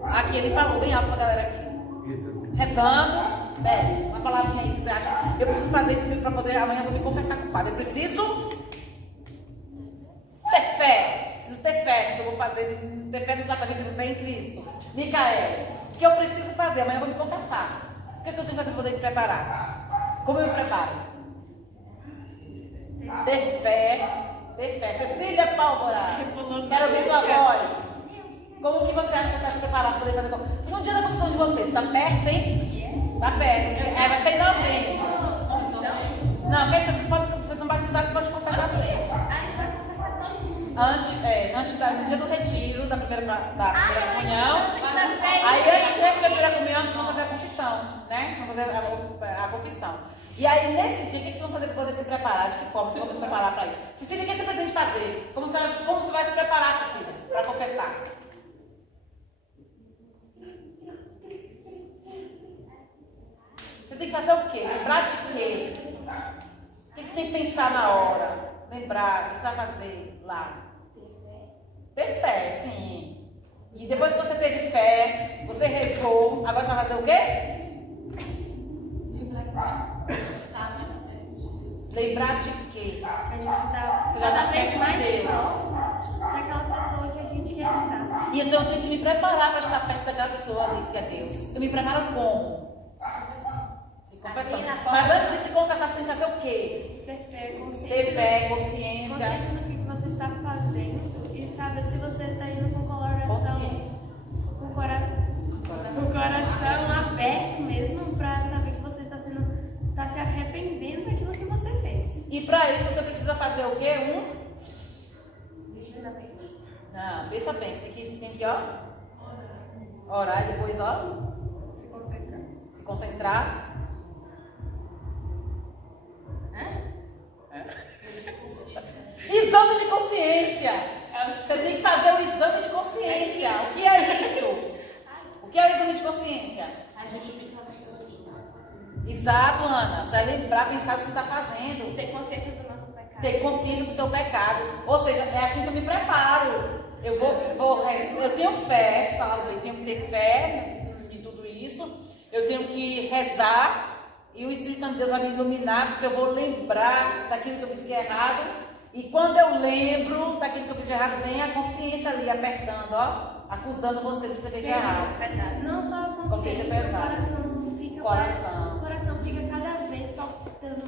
Aqui ele falou bem alto para a galera aqui. Rezando. Beth, uma palavrinha aí que você acha. Eu preciso fazer isso para poder. Amanhã eu vou me confessar com o padre. Eu preciso ter fé. Preciso ter fé. Que eu vou fazer. Ter fé no sacramento, ter fé em Cristo. Micael, o que eu preciso fazer? Amanhã eu vou me confessar. O que eu tenho que fazer para poder me preparar? Como eu me preparo? Ter fé. Ter fé. Cecília Pálvora, quero ouvir tua voz. Como que você acha que você vai se preparar para poder fazer confissão? No dia da confissão de vocês, tá perto, hein? Tá perto. Vai ser em novembro. Não, vocês são batizados, pode confessar sempre. A gente vai confessar todo mundo. No dia do retiro, da primeira comunhão. Aí antes da primeira comunhão, vocês vão fazer a confissão, né? Vocês vão fazer a confissão. E aí, nesse dia, o que vocês vão fazer para poder se preparar? De que forma vocês vão se preparar para isso? Cecília, o que você pretende fazer? Como você vai se preparar, Cecília, para confessar? tem que fazer o quê? Lembrar de quê? O que você tem que pensar na hora? Lembrar, o que você vai fazer lá? Ter fé, sim. E depois que você teve fé, você rezou, agora você vai fazer o quê? Estar mais perto de Deus. Lembrar de quê? A gente está Você vai cada estar vez perto de mais Deus. próximo daquela pessoa que a gente quer estar. E então eu tenho que me preparar para estar perto daquela pessoa ali que é Deus. Eu me preparo como? Se confessando. Mas antes de se confessar, você tem que fazer o quê? Ter fé, consciência. Ter fé, consciência. Consciência do que você está fazendo e saber se você está indo com coloração, Consciência. com o coração aberto mesmo, para saber que você está se arrependendo daquilo que você fez. E para isso você precisa fazer o quê? Não, pensa bem. Você tem que ó, orar e depois ó, Se concentrar. se concentrar. Exame de consciência. Você tem que fazer o exame de consciência. O que é isso? O que é o exame de consciência? A gente pensa no que a gente está fazendo. Exato, Ana. Você vai lembrar, pensar o que você está fazendo. Ter consciência do nosso pecado. Ter consciência do seu pecado. Ou seja, é assim que eu me preparo. Eu tenho fé, sabe? Eu tenho que ter fé em tudo isso. Eu tenho que rezar. E o Espírito Santo de Deus vai me iluminar, porque eu vou lembrar daquilo que eu fiz de errado. E quando eu lembro daquilo que eu fiz de errado, vem a consciência ali apertando, ó, acusando você de você fez de errado. Não só a Consciência consciência, o pesada. o coração fica cada vez palpitando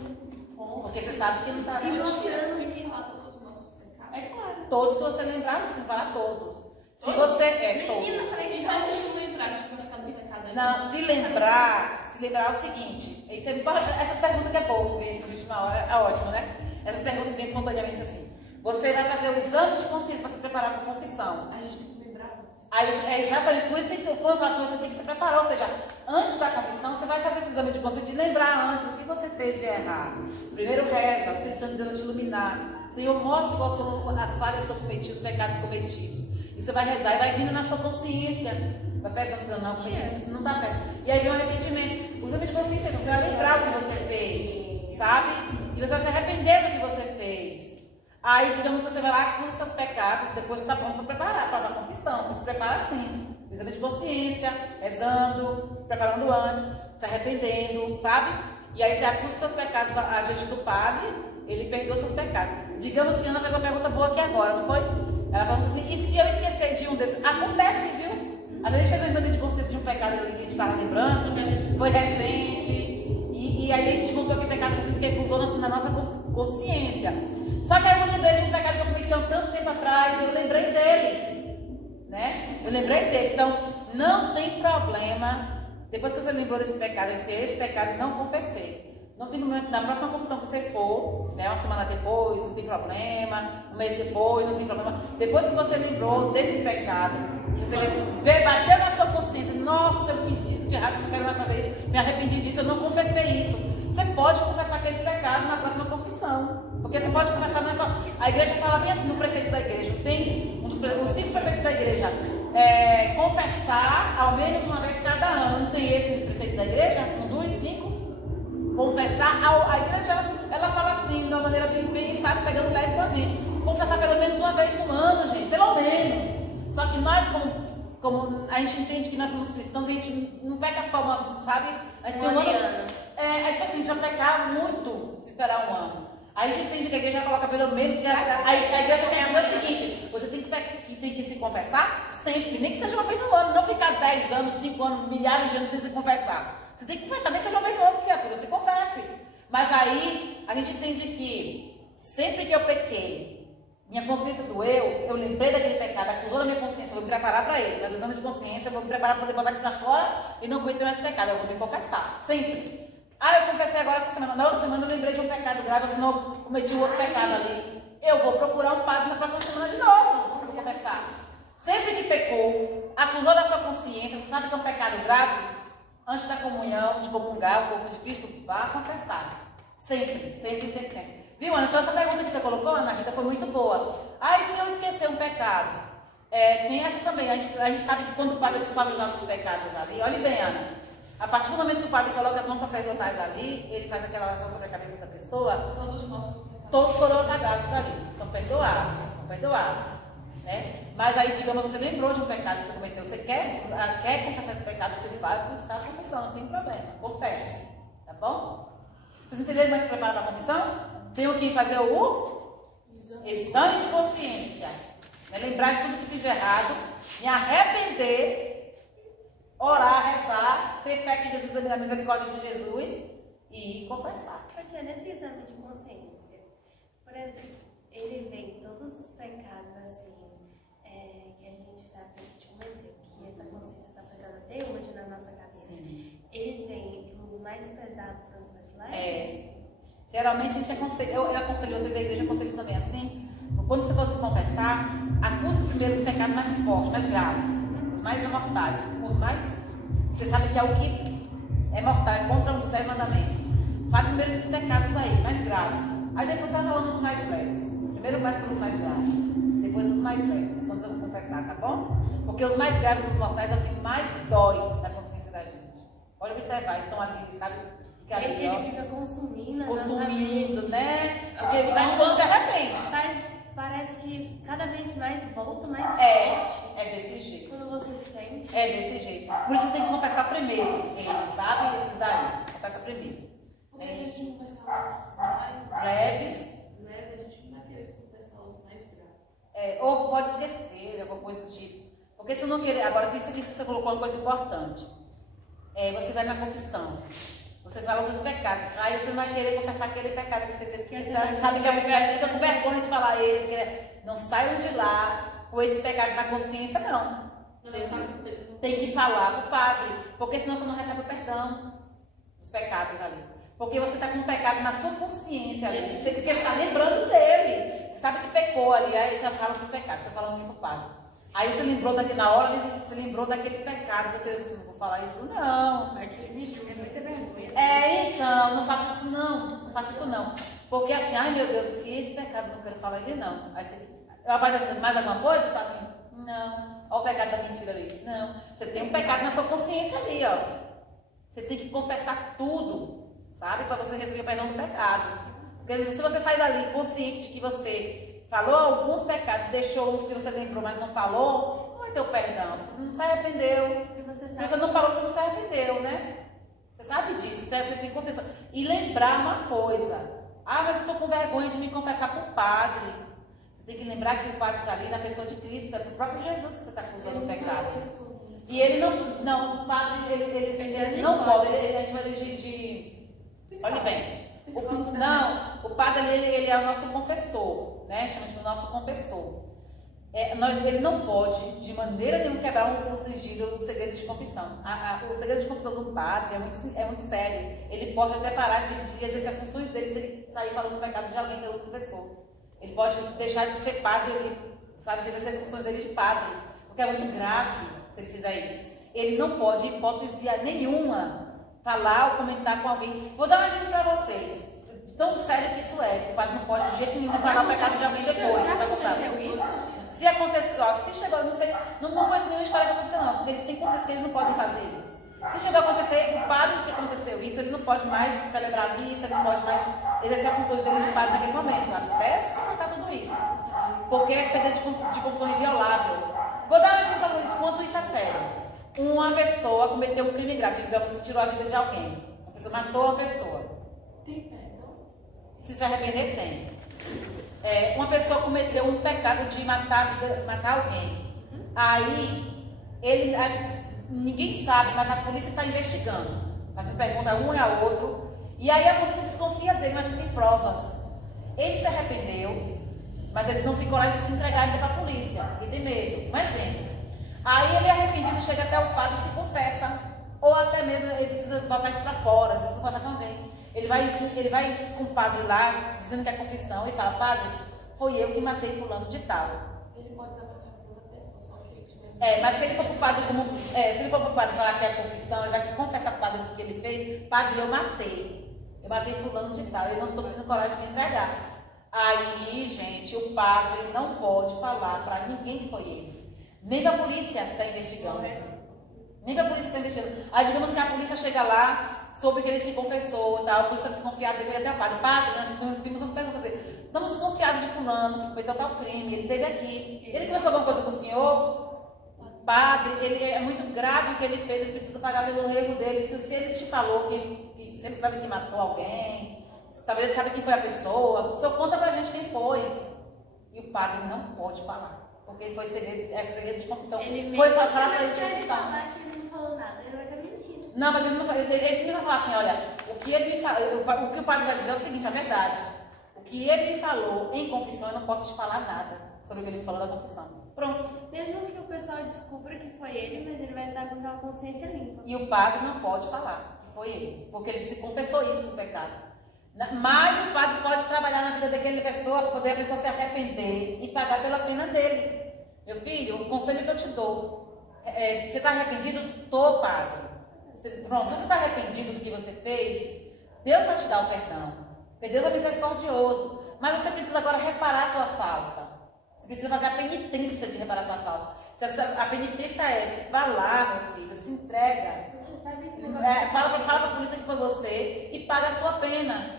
forte. Porque você sabe que não está E vendo. mostrando Tem que que falar todos os nossos pecados. É claro. Todos que você lembrar, você falar todos. Se você. Todos. E se a gente não lembrar, a gente vai ficar no pecado ainda. Não, se lembrar é o seguinte. Isso é, essa pergunta que é boa, que vem na última hora, é ótimo, né? Essas perguntas vêm espontaneamente assim. Você vai fazer o exame de consciência para se preparar para a confissão. A gente tem que lembrar antes. Aí, é exatamente por isso que quando eu falo assim, você tem que se preparar, ou seja, antes da confissão, você vai fazer esse exame de consciência de lembrar antes o que você fez de errado. Primeiro reza, o Espírito Santo de Deus vai te iluminar. Senhor, mostra quais são as falhas que eu cometi, os pecados cometidos. E você vai rezar e vai vindo na sua consciência. Vai pensando, não, isso não está certo. E aí vem o arrependimento. O exame de consciência, você vai lembrar o que você fez, sabe? E você vai se arrepender do que você fez. Aí, digamos que você vai lá, acusa seus pecados, depois você está pronto para preparar para a confissão. Você se prepara assim, exame de consciência, rezando, se preparando antes, se arrependendo, sabe? E aí você acusa seus pecados diante do padre, ele perdoa seus pecados. Digamos que a Ana fez uma pergunta boa aqui agora, não foi? Ela falou assim, e se eu esquecer de um desses? Acontece, viu? Às vezes a gente fez um exame de consciência de um pecado que a gente estava lembrando, foi recente, e aí a gente contou que pecado que acusou na nossa consciência. Só que aí eu lembrei de um pecado que eu cometi há um tanto tempo atrás, eu lembrei dele, né? Eu lembrei dele. Então, não tem problema, depois que você lembrou desse pecado, eu sei, esse pecado não confessei. Não tem problema, na próxima confissão que você for, né, uma semana depois, não tem problema, um mês depois, não tem problema. Depois que você lembrou desse pecado, você bateu na sua consciência, nossa, eu fiz isso de errado, não quero mais fazer isso, me arrependi disso, eu não confessei isso. Você pode confessar aquele pecado na próxima confissão. Porque você pode confessar nessa. A igreja fala bem assim no preceito da igreja. Tem os 5 preceitos da igreja. Confessar ao menos uma vez cada ano. Não tem esse preceito da igreja? 1, 2, 5. Confessar. A igreja, ela fala assim, de uma maneira bem sabe, pegando leve com a gente. Confessar pelo menos uma vez no ano, gente. Pelo menos. Só que nós, como a gente entende que nós somos cristãos, a gente não peca só uma, sabe? A gente tem um ano. Tipo assim, a gente vai pecar muito se esperar um ano. Aí a gente entende que a igreja coloca pelo menos, a igreja quer dizer o seguinte, você tem que se confessar sempre, nem que seja uma vez no ano, não ficar 10 anos, 5 anos, milhares de anos sem se confessar. Você tem que confessar, nem que seja uma vez no ano, criatura, se confesse. Mas aí a gente entende que sempre que eu pequei, minha consciência doeu, eu lembrei daquele pecado, acusou na minha consciência, eu vou me preparar para ele. Mas o exame de consciência, eu vou me preparar para poder botar aqui para fora e não cometer mais pecado, eu vou me confessar, sempre. Eu confessei agora essa semana. Na outra semana eu lembrei de um pecado grave, senão eu cometi um outro pecado ali. Eu vou procurar um padre na próxima semana de novo para confessar. Sempre que pecou, acusou da sua consciência, você sabe que é um pecado grave, antes da comunhão, de comungar o corpo de Cristo, vá confessar. Sempre. Viu, Ana? Então essa pergunta que você colocou, Ana Rita, foi muito boa. E se eu esquecer um pecado? Tem essa também. A gente sabe que quando o padre absorve os nossos pecados ali, olhe bem, Ana. A partir do momento que o padre coloca as mãos sacerdotais ali, ele faz aquela oração sobre a cabeça da pessoa, Todos os nossos pecados. todos foram apagados ali, são perdoados, né? Mas aí, digamos, você lembrou de um pecado que você cometeu, você quer confessar esse pecado, você vai buscar a confissão, não tem problema, confesse, tá bom? Vocês entenderam como é que prepara para a confissão? Tenho que fazer o exame de consciência, né? Lembrar de tudo que fiz de errado, me arrepender, orar, rezar, ter fé que Jesus é a misericórdia de Jesus e confessar. Porque nesse exame de consciência, por exemplo, ele vê todos os pecados assim, que a gente sabe que a gente cometeu, que essa consciência está pesada até hoje na nossa cabeça. Sim. Eles vêm do mais pesado para os mais leves. Geralmente a gente aconselha, eu aconselho vocês, a igreja aconselha também assim, quando você for se confessar, acuse primeiro os pecados mais fortes, mais graves, os mais mortais, os mais, você sabe que é o que é mortal, é contra um dos 10 mandamentos. Faz primeiro esses pecados aí, mais graves. Aí depois vai falando os mais leves. Primeiro começa pelos mais graves, depois os mais leves, quando você for confessar, tá bom? Porque os mais graves, os mortais, é o que mais dói na consciência da gente. Pode observar, então ali, sabe? Que ali, Ele fica consumindo, né? Porque ele vai quando se arrepende. Parece que cada vez mais volta mais forte. É desse jeito. Quando você sente. É desse jeito. Por isso você tem que confessar primeiro. Ele sabe esses daí. Confessa primeiro. Porque se a gente não confessar os mais Leves. a gente não vai querer se confessar os mais graves. Ou pode esquecer, alguma coisa do tipo. Porque se não querer. Agora, isso aqui que você colocou uma coisa importante. Você vai na confissão. Você fala dos pecados. Aí você não vai querer confessar aquele pecado que você fez. Porque você sabe que é muito mais. Você fica com vergonha de falar ele. Porque não saiam de lá com esse pecado na consciência, não. Você tem que falar para o padre. Porque senão você não recebe o perdão dos pecados ali. Porque você está com um pecado na sua consciência ali. Você está lembrando dele. Você sabe que pecou ali. Aí você fala dos pecados. Estou falando aqui para o padre. Aí você lembrou na hora, você lembrou daquele pecado. Você disse, não vou falar isso, não. Aquele bicho é muita vergonha. Então, não faça isso não. Não faça isso não. Porque assim, ai meu Deus, esse pecado não quero falar ele não. Aí você, mais alguma coisa? Você fala assim, não. Olha o pecado da mentira ali. Não. Você tem um pecado na sua consciência ali, ó. Você tem que confessar tudo, sabe? Para você receber o perdão do pecado. Porque se você sair dali consciente de que você falou alguns pecados, deixou uns que você lembrou, mas não falou, não vai ter o perdão. Você não se arrependeu. Se você não falou, você não se arrependeu, né? Você sabe disso, você tem consciência. E lembrar uma coisa. Ah, mas eu estou com vergonha de me confessar para o padre. Você tem que lembrar que o padre está ali na pessoa de Cristo, é para o próprio Jesus que você está acusando o pecado. E ele não, o padre, ele não pode, a gente vai elegir de... Olhe bem. O padre ele é o nosso confessor, né? Chama de nosso confessor. Ele não pode, de maneira nenhuma, quebrar o sigilo, o segredo de confissão. O segredo de confissão do padre é muito sério. Ele pode até parar de exercer as funções dele se ele sair falando do pecado de alguém que é o confessor. Ele pode deixar de ser padre, de exercer as funções dele de padre, porque é muito grave se ele fizer isso. Ele não pode, em hipótese nenhuma, falar ou comentar com alguém. Vou dar um exemplo para vocês. Tão sério que isso é. O padre não pode de jeito nenhum falar o pecado de alguém depois. Já aconteceu isso? Se aconteceu, se chegou, não sei, não conheço nenhuma história que aconteceu não, porque eles têm consciência que eles não podem fazer isso. Se chegou a acontecer, o padre que aconteceu isso, ele não pode mais celebrar a missa, ele não pode mais exercer as funções dele de padre naquele momento, até se consertar tudo isso. Porque é segredo de confissão inviolável. Vou dar um exemplo para vocês de quanto isso é sério. Uma pessoa cometeu um crime grave, digamos que tirou a vida de alguém. Uma pessoa matou uma pessoa. Tem perdão? Se arrepender, tem. Uma pessoa cometeu um pecado de matar alguém. Aí, ninguém sabe, mas a polícia está investigando. Fazendo pergunta a um e a outro. E aí a polícia desconfia dele, mas não tem provas. Ele se arrependeu, mas ele não tem coragem de se entregar ainda para a polícia. Ele tem medo. Um exemplo. Aí ele é arrependido, chega até o padre e se confessa. Ou até mesmo ele precisa botar isso para fora, ele precisa botar com alguém. Ele vai com o padre lá, dizendo que é confissão, e fala, padre, foi eu que matei fulano de tal. Ele pode desabafar com outra pessoa, só que ele tiver... Mas se ele for pro padre falar que é confissão, ele vai se confessar pro padre o que ele fez, padre, eu matei fulano de tal, eu não estou tendo coragem de me entregar. Aí, gente, o padre não pode falar para ninguém que foi ele. Nem a polícia está investigando. Nem Nem que a polícia está investigando. Aí digamos que a polícia chega lá, soube que ele se confessou, tal, a polícia desconfiada dele, até o padre. Padre, nós temos umas perguntas assim, estamos desconfiados de fulano, que cometeu tal crime, ele esteve aqui. Ele começou alguma coisa com o senhor? Padre, ele é muito grave o que ele fez, ele precisa pagar pelo erro dele. Se ele te falou que se ele sabe que matou alguém, talvez ele sabe quem foi a pessoa, o senhor conta pra gente quem foi. E o padre não pode falar. Porque foi segredo de confissão. Foi falar para ele de confissão. falar que ele não falou nada, ele vai estar mentindo. Não, mas ele não vai. Ele sempre vai falar assim, olha, o que o padre vai dizer é o seguinte, a verdade. O que ele me falou em confissão, eu não posso te falar nada sobre o que ele me falou da confissão. Pronto. Mesmo que o pessoal descubra que foi ele, mas ele vai estar com aquela consciência limpa. E o padre não pode falar que foi ele, porque ele se confessou isso, o pecado. Mas o padre pode trabalhar na vida daquela pessoa, para poder a pessoa se arrepender e pagar pela pena dele. Meu filho, o conselho que eu te dou, você está arrependido? Tô, padre. Pronto, se você está arrependido do que você fez, Deus vai te dar o perdão, porque Deus é misericordioso. Mas você precisa agora reparar a tua falta. Você precisa fazer a penitência de reparar a tua falta. A penitência vá lá, meu filho, se entrega. Fala para a polícia que foi você e paga a sua pena.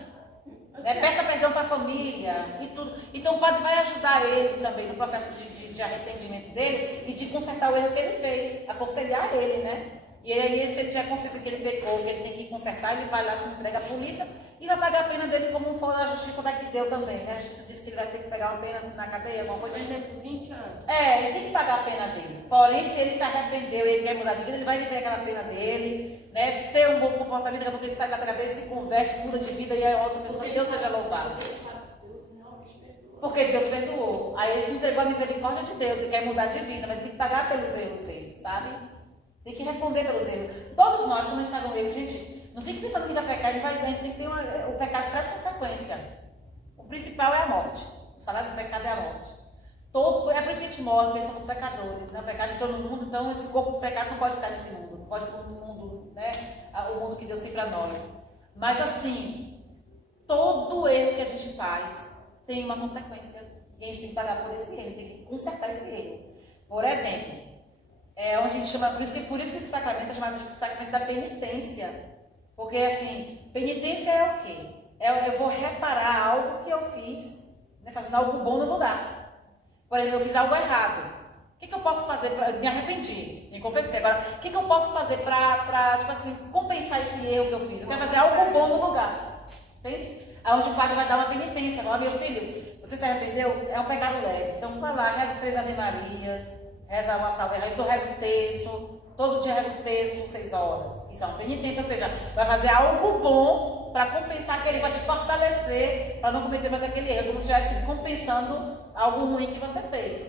Peça perdão para a família e tudo. Então o padre vai ajudar ele também no processo de arrependimento dele e de consertar o erro que ele fez, aconselhar ele, né? E aí, se ele tiver consciência que ele pecou, que ele tem que consertar, ele vai lá, se entrega à polícia e vai pagar a pena dele como for a justiça daqui deu também, né? A justiça disse que ele vai ter que pegar uma pena na cadeia, alguma coisa. Por exemplo, 20 anos. Ele tem que pagar a pena dele. Porém, se ele se arrependeu e ele quer mudar de vida, ele vai viver aquela pena dele, né? Ter um bom comportamento, daqui a pouco ele sai da cadeia, se converte, muda de vida e é outra pessoa. Que Deus seja louvado. Porque Deus perdoou. Aí ele se entregou à misericórdia de Deus e quer mudar de vida, mas tem que pagar pelos erros dele, sabe? Tem que responder pelos erros. Todos nós, quando a gente faz um erro, gente, não fique pensando que vai pecar, a gente tem que ter o pecado traz consequência. O principal é a morte. O salário do pecado é a morte. É por isso que a gente morre, porque somos pecadores, né? O pecado entrou no mundo, então esse corpo do pecado não pode ficar nesse mundo, não pode ficar no mundo, né? O mundo que Deus tem para nós. Mas assim, todo erro que a gente faz tem uma consequência. E a gente tem que pagar por esse erro, tem que consertar esse erro. Por exemplo, onde a gente chama, por isso que esse sacramento é chamado de sacramento da penitência. Porque assim, penitência é o quê? Eu vou reparar algo que eu fiz, né, fazendo algo bom no lugar. Por exemplo, eu fiz algo errado. O que eu posso fazer para... Me arrependi, me confessei. Agora, o que eu posso fazer para tipo assim, compensar esse erro que eu fiz? Eu quero fazer algo bom no lugar. Entende? Onde o padre vai dar uma penitência. Fala, meu filho, você se arrependeu? É um pecado leve. Então, vai lá, reza 3 Ave Marias, reza uma salve, reza o texto, todo dia reza o texto, 6 horas. Isso é uma penitência, ou seja, vai fazer algo bom para compensar aquele, vai te fortalecer para não cometer mais aquele erro, como se estivesse compensando algo ruim que você fez.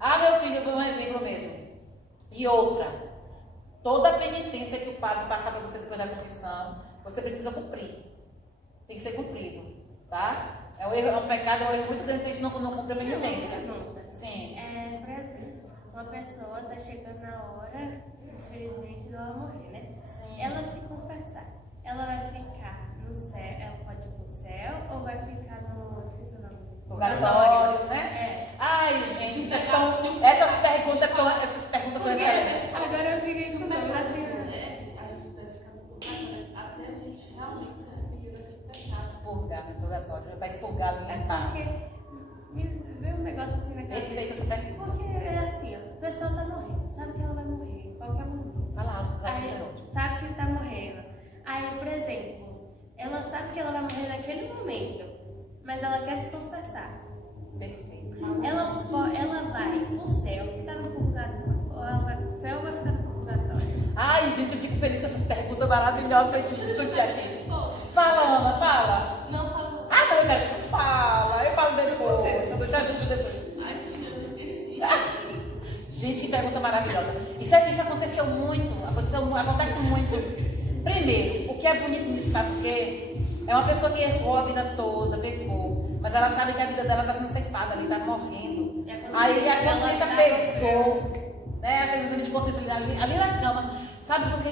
Ah, meu filho, foi um exemplo mesmo. E outra, toda penitência que o padre passar para você depois da confissão, você precisa cumprir. Tem que ser cumprido, tá? É um pecado, é um erro muito grande se a gente não cumpre a penitência. Sim. Por exemplo, uma pessoa está chegando na hora, infelizmente, dela morrer, né? Sim. Ela se confessar, ela vai ficar no céu, ela pode ir pro céu ou vai ficar no, esqueci o nome, Purgatório, né? Ai, gente, essas perguntas são excelentes. Agora eu fiquei com dúvida assim. A gente deve ficar no purgatório até a gente realmente se arrepender daquele pecado. Expurgar no purgatório, vai expurgar no É limpar. porque veio um negócio assim na cabeça. Perfeito essa pergunta. Porque é assim, ó, a pessoa tá morrendo, sabe que ela vai morrer, qualquer momento. Vai lá, vai Aí, ser ótimo. sabe que tá morrendo. Aí, por exemplo, ela sabe que ela vai morrer naquele momento, mas ela quer se confessar. Perfeito. Ela vai pro céu, ficar no purgatório. Ou ela vai pro céu ou vai ficar no purgatório? Ai, gente, eu fico feliz com essas perguntas maravilhosas que a gente discutiu aqui. Fala, Ana, fala. Não falo. Ah, não, eu quero que tu fala. Eu falo depois. Eu te ajudo depois. Ai, tia, eu esqueci. Gente, que pergunta maravilhosa. Isso aconteceu muito. Acontece muito. Primeiro, o que é bonito nisso, sabe por quê? É uma pessoa que errou a vida toda, pecou, mas ela sabe que a vida dela está sendo ceifada, ali está morrendo. Aí a consciência pesou, né? Ela fez um exame de consciência ali na cama. Sabe por que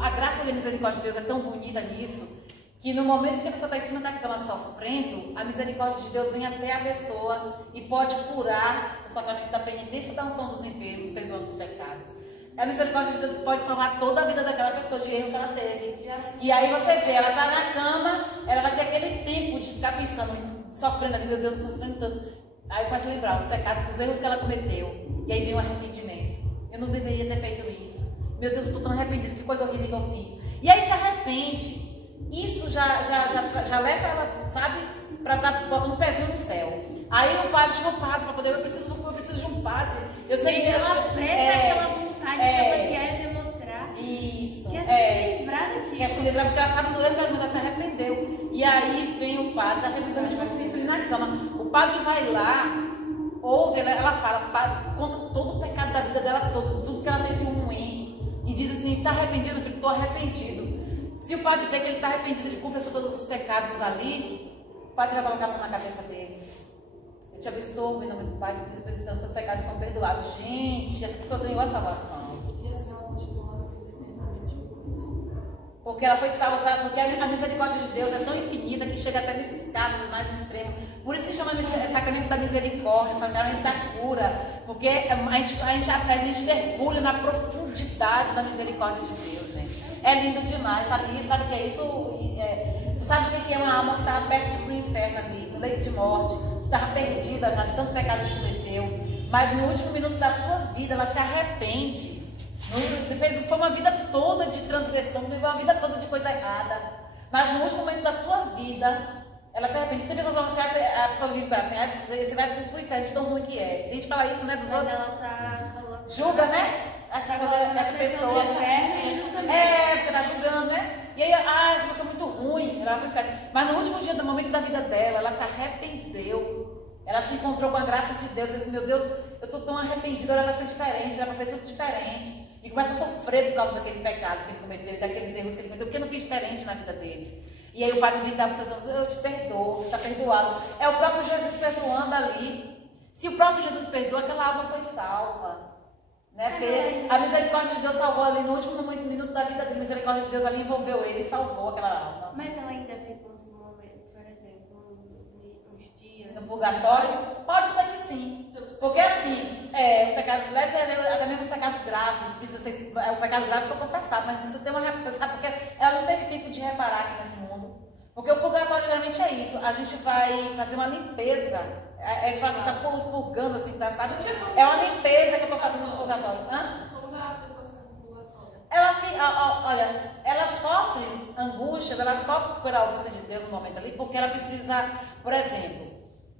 a graça e a misericórdia de Deus é tão bonita nisso? Que no momento que a pessoa está em cima da cama sofrendo, a misericórdia de Deus vem até a pessoa e pode curar o sacramento da penitência e da unção dos enfermos, perdoando os pecados. A misericórdia de Deus pode salvar toda a vida daquela pessoa de erro que ela teve. E aí você vê, ela está na cama, ela vai ter aquele tempo de ficar pensando, sofrendo ali, meu Deus, estou sofrendo tanto. Aí começa a lembrar os pecados, os erros que ela cometeu. E aí vem o arrependimento. Eu não deveria ter feito isso. Meu Deus, eu estou tão arrependido, que coisa horrível que eu fiz. E aí se arrepende. Isso já leva ela, sabe, para estar botando o pezinho no céu. Aí o padre chama o padre para poder, eu preciso de um padre. Eu sei que ela presta aquela vontade que ela quer demonstrar. Isso. Quer se livrar daquilo. Quer se livrar porque ela sabe do erro, mas ela se arrependeu. E aí vem o padre, ela fez o exame de consciência ali na cama. O padre vai lá, ouve, ela fala, conta todo o pecado da vida dela, tudo que ela fez de ruim. E diz assim, está arrependido, filho? Estou arrependido. Se o padre vê que ele está arrependido, ele confessou todos os pecados ali, o padre vai colocar a mão na cabeça dele. Eu te absolvo em nome do Pai, do Filho e do Espírito Santo, seus pecados são perdoados. Gente, essa pessoa ganhou a salvação. E assim ela continua a vida eternamente com Deus. Porque ela foi salva, sabe? Porque a misericórdia de Deus é tão infinita que chega até nesses casos mais extremos. Por isso que chama sacramento da misericórdia, sacramento da cura. Porque a gente mergulha na profundidade da misericórdia de Deus, gente. É lindo demais, sabe? E sabe o que é isso? Tu sabe o que é uma alma que estava perto de ir para o inferno ali, no leito de morte, que estava perdida já de tanto pecado que cometeu. Mas no último minuto da sua vida, ela se arrepende. Foi uma vida toda de transgressão, viveu uma vida toda de coisa errada. Mas no último momento da sua vida, ela se arrepende. Tem pessoas que falam assim, a pessoa vive para assim, você vai pro inferno de tão ruim que é. A gente fala isso, né, dos outros. Ela tá colocando. Julga, né? Essa pessoa. Porque tá julgando, né? E aí, essa pessoa é muito ruim, ela vai pro inferno. Mas no último dia do momento da vida dela, ela se arrependeu. Ela se encontrou com a graça de Deus. Disse, meu Deus, eu estou tão arrependida, era para ser diferente, era para fazer tudo diferente. E começa a sofrer por causa daquele pecado que ele cometeu, daqueles erros que ele cometeu, porque eu não fiz diferente na vida dele. E aí o padre vem dar para você e diz, eu te perdoo, você está perdoado. É o próprio Jesus perdoando ali. Se o próprio Jesus perdoa, aquela alma foi salva. Né? Porque a misericórdia de Deus salvou ali no último minuto da vida dele. A misericórdia de Deus ali envolveu ele e salvou aquela alma. Mas ela ainda fica uns momentos, por exemplo, uns dias. No purgatório? Pode ser que sim. Porque assim, os pecados leves, até mesmo pecados graves, precisa ser, o pecado grave foi confessado, mas precisa ter uma reparação, porque ela não teve tempo de reparar aqui nesse mundo. Porque o purgatório geralmente é isso, a gente vai fazer uma limpeza, tá purgando assim, tá, sabe? É uma limpeza que eu tô fazendo no purgatório. Como a pessoa fica no purgatório? Ela sofre angústia, ela sofre por ausência de Deus no momento ali, porque ela precisa, por exemplo,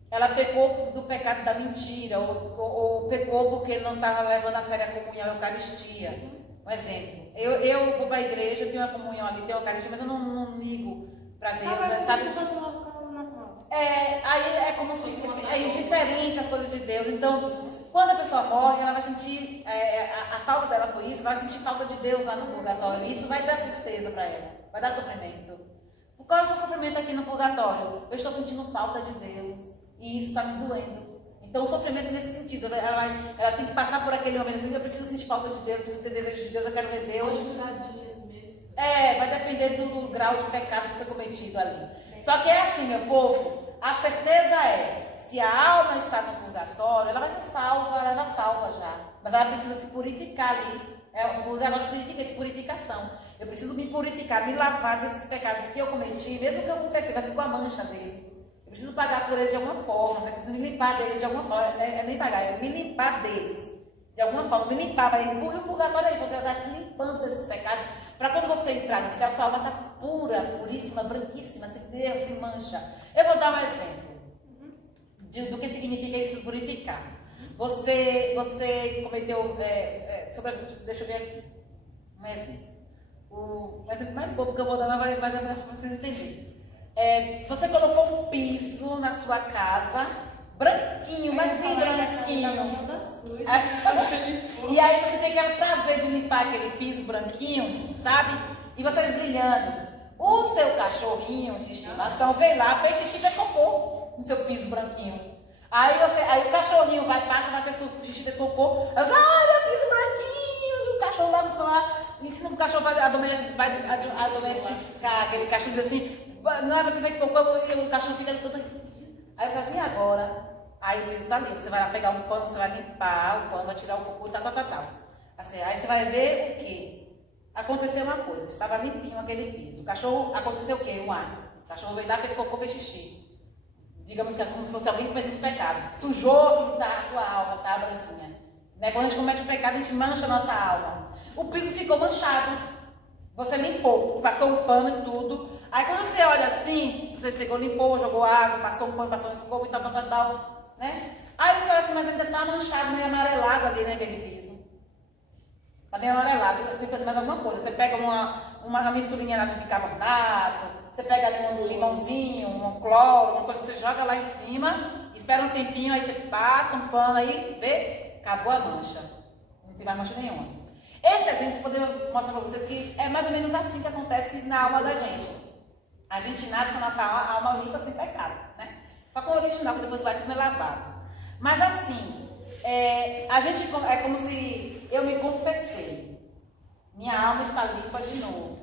ela pecou do pecado da mentira, ou pecou porque não estava levando a sério a comunhão, a Eucaristia. Um exemplo, eu vou para a igreja, eu tenho a comunhão ali, tenho a Eucaristia, mas eu não ligo para Deus, né, sabe? Se fosse uma local normal. Aí é como se é indiferente as coisas de Deus. Então, quando a pessoa morre, ela vai sentir, a falta dela foi isso, vai sentir falta de Deus lá no purgatório. E isso vai dar tristeza para ela, vai dar sofrimento. Qual é o seu sofrimento aqui no purgatório? Eu estou sentindo falta de Deus. E isso está me doendo. Então o sofrimento nesse sentido, ela tem que passar por aquele momento assim, eu preciso sentir falta de Deus, eu preciso ter desejo de Deus, eu quero ver Deus. Pode durar dias, meses. Vai depender do grau de pecado que foi cometido ali. Só que é assim, meu povo, a certeza é, se a alma está no purgatório, ela vai ser salva, ela salva já. Mas ela precisa se purificar ali. O purgatório significa essa purificação. Eu preciso me purificar, me lavar desses pecados que eu cometi, mesmo que eu confessei, vai ficar com a mancha dele. Eu preciso pagar por eles de alguma forma, eu preciso me limpar deles de alguma forma, nem pagar, é me limpar deles de alguma forma, me limpar, mas o purgatório é isso, você vai estar se limpando desses pecados, para quando você entrar no céu, sua alma está pura, puríssima, branquíssima, sem Deus, sem mancha. Eu vou dar um exemplo do que significa isso, purificar. Você cometeu, deixa eu ver aqui, um exemplo. O exemplo mais bobo que eu vou dar, mas é para vocês entenderem. Você colocou um piso na sua casa, branquinho, mas bem branquinho. E aí você tem aquele prazer de limpar aquele piso branquinho, sabe? E você brilhando. O seu cachorrinho de estimação veio lá, fez xixi e fez cocô no seu piso branquinho. Aí o cachorrinho passa, vai fez xixi e fez cocô. Aí você, meu piso branquinho, e o cachorro lá, ensina o cachorro vai domesticar, aquele cachorro diz assim, não é pra ter feito cocô, porque o cachorro fica ali todo aqui. Aí você assim, agora, aí o piso tá limpo, você vai lá pegar um pano, você vai limpar o pano, vai tirar o cocô, tal. Assim, aí você vai ver o quê? Aconteceu uma coisa, estava limpinho aquele piso. O cachorro, aconteceu o quê? O cachorro veio lá, fez cocô, fez xixi. Digamos que é como se fosse alguém cometendo um pecado. Sujou aquilo da sua alma, tá, branquinha? Né? Quando a gente comete um pecado, a gente mancha a nossa alma. O piso ficou manchado. Você limpou, passou um pano e tudo. Aí quando você olha assim, você pegou, limpou, jogou água, passou um pano, passou um escova e tal, né? Aí você olha assim, mas ainda tá manchado, meio amarelado ali naquele piso. Tá bem amarelado, tem que fazer mais alguma coisa. Você pega uma misturinha lá de bicarbonato, você pega ali um limãozinho, um cloro, uma coisa, você joga lá em cima, espera um tempinho, aí você passa um pano aí, vê? Acabou a mancha. Não tem mais mancha nenhuma. Esse exemplo podemos mostrar para vocês que é mais ou menos assim que acontece na alma da gente. A gente nasce com a nossa alma limpa sem pecado, né? Só com o original, que depois o batismo é lavado. Mas assim, a gente é como se eu me confessei. Minha alma está limpa de novo.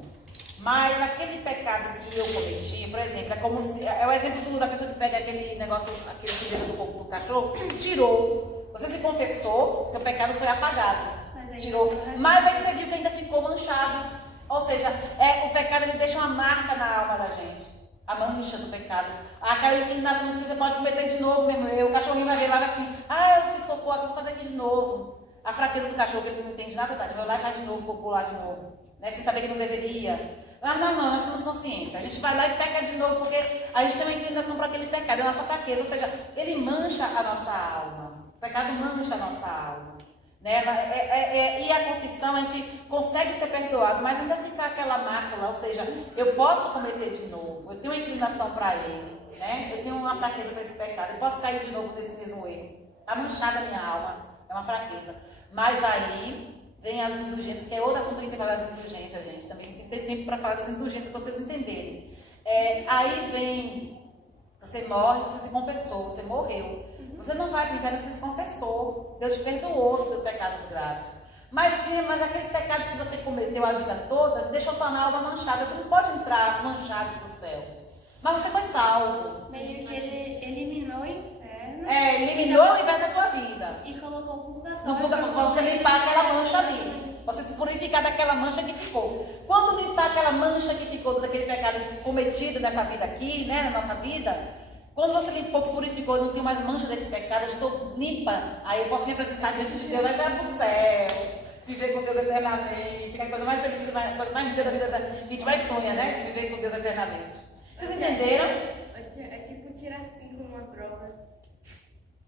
Mas aquele pecado que eu cometi, por exemplo, é como se. É o exemplo da pessoa que pega aquele negócio, aquele fibra do corpo do cachorro, tirou. Você se confessou, seu pecado foi apagado. Tirou. Mas aí você viu que ainda ficou manchado. Ou seja, o pecado ele deixa uma marca na alma da gente. A mancha do pecado. Aquela inclinação que você pode cometer de novo mesmo. O cachorrinho vai ver lá assim, eu fiz cocô aqui, vou fazer aqui de novo. A fraqueza do cachorro, que ele não entende nada, tá? Ele vai lá e faz de novo, cocô lá de novo. Né? Sem saber que não deveria. Mas não, nós temos consciência. A gente vai lá e peca de novo, porque a gente tem uma inclinação para aquele pecado. É a nossa fraqueza. Ou seja, ele mancha a nossa alma. O pecado mancha a nossa alma. Né? E a confissão, a gente consegue ser perdoado, mas ainda fica aquela mácula, ou seja, eu posso cometer de novo, eu tenho uma inclinação para ele, né? Eu tenho uma fraqueza para esse pecado, eu posso cair de novo nesse mesmo erro. Está manchada a minha alma, é uma fraqueza. Mas aí vem as indulgências, que é outro assunto que a gente vai falar das indulgências, gente. Também tem que ter tempo para falar das indulgências para vocês entenderem. Aí vem, você morre, você se confessou, você morreu. Você não vai para o inferno porque você se confessou. Deus te perdoou dos seus pecados graves. Mas aqueles pecados que você cometeu a vida toda, deixou sua alma manchada. Você não pode entrar manchado para o céu. Mas você foi salvo. Meio que ele eliminou o inferno. Eliminou o inferno da tua vida. E colocou o purgatório. No purgatório, para você limpar aquela mancha ali. Você se purificar daquela mancha que ficou. Quando limpar aquela mancha que ficou daquele pecado cometido nessa vida aqui, né, na nossa vida, quando você limpou, purificou, não tem mais mancha desse pecado, eu estou limpa, aí eu posso me apresentar diante de Deus, aí você vai para o céu, viver com Deus eternamente, que é a coisa mais feliz, a coisa mais linda da vida que a gente mais sonha, né? De viver com Deus eternamente. Vocês entenderam? É tipo tirar 5 numa prova.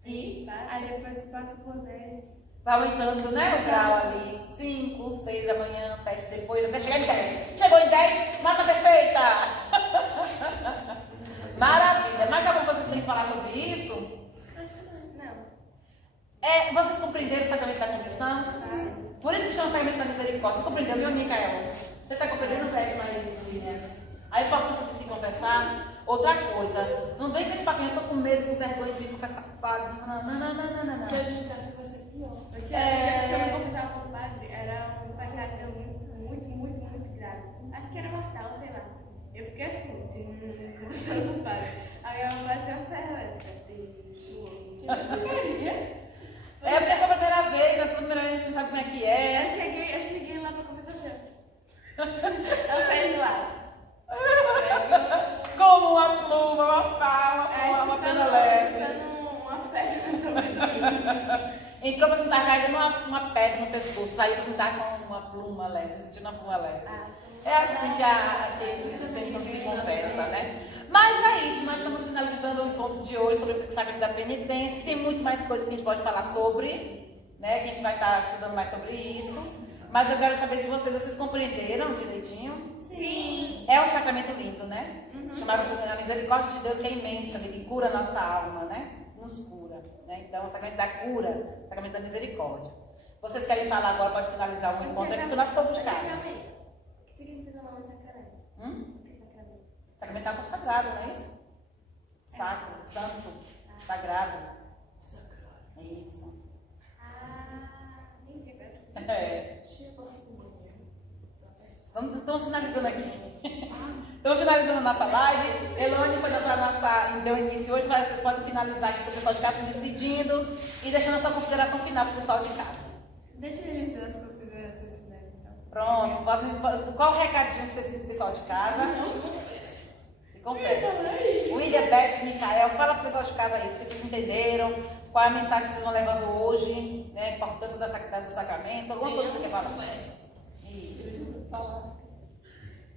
E aí depois passa por 10. vai aumentando, né, o grau ali. 5, 6 amanhã, 7 depois, até chegar em 10. Chegou em 10, nota perfeita! Maravilha! Mais alguma coisa que vocês têm que falar sobre isso? Não. Vocês compreenderam o sacramento da confissão? Por isso que chama o sacramento da misericórdia. Você compreendeu, meu Micael? Você está compreendendo, velho, Maria? A importância de se confessar. Outra coisa, não vem com esse papinho, eu tô com medo, com vergonha de me confessar com o padre. Não. Se eu digitasse, vai ser pior. Eu me confessava com o padre, era um pecado muito grave. Acho que era mortal, sei lá. Eu fiquei assim, conversando com o padre. Aí eu passei a serra elétrica. Porque foi a primeira vez, a primeira vez a gente não sabe como é que é. Eu cheguei lá pra conversar assim. Eu saí de lá. Como uma pluma, uma pá, uma pena leve. Uma pedra. Entrou pra sentar carregando uma pedra no pescoço, saiu pra sentar com uma pluma leve, sentiu uma pluma leve. É assim que a gente se sente quando se confessa, né? Mas é isso, nós estamos finalizando o encontro de hoje sobre o sacramento da penitência. Tem muito mais coisas que a gente pode falar sobre, né? Que a gente vai estar estudando mais sobre isso. Mas eu quero saber de vocês compreenderam direitinho? Sim. É um sacramento lindo, né? Chamado a misericórdia de Deus, que é imensa, que cura a nossa alma, né? Nos cura, né? Então, o sacramento da cura, o sacramento da misericórdia. Vocês querem falar agora, pode finalizar o encontro aqui com o nosso povo de casa. O que significa o nome sacramento? Sacramental consagrado, não é isso? Sacro, santo, sagrado. É isso. Nem sei qual é. Estamos finalizando aqui. Estamos finalizando a nossa live. Elone foi deu início hoje, mas vocês podem finalizar aqui para o pessoal de casa se despedindo e deixando a sua consideração final para o pessoal de casa. Deixa ele dizer as considerações. Pronto. Qual o recadinho que vocês têm pro pessoal de casa? Se confessa. William, Beth, Micael, fala pro pessoal de casa aí, o que vocês entenderam, qual é a mensagem que vocês estão levando hoje, né? A importância do sacramento, alguma coisa que você quer falar? Isso.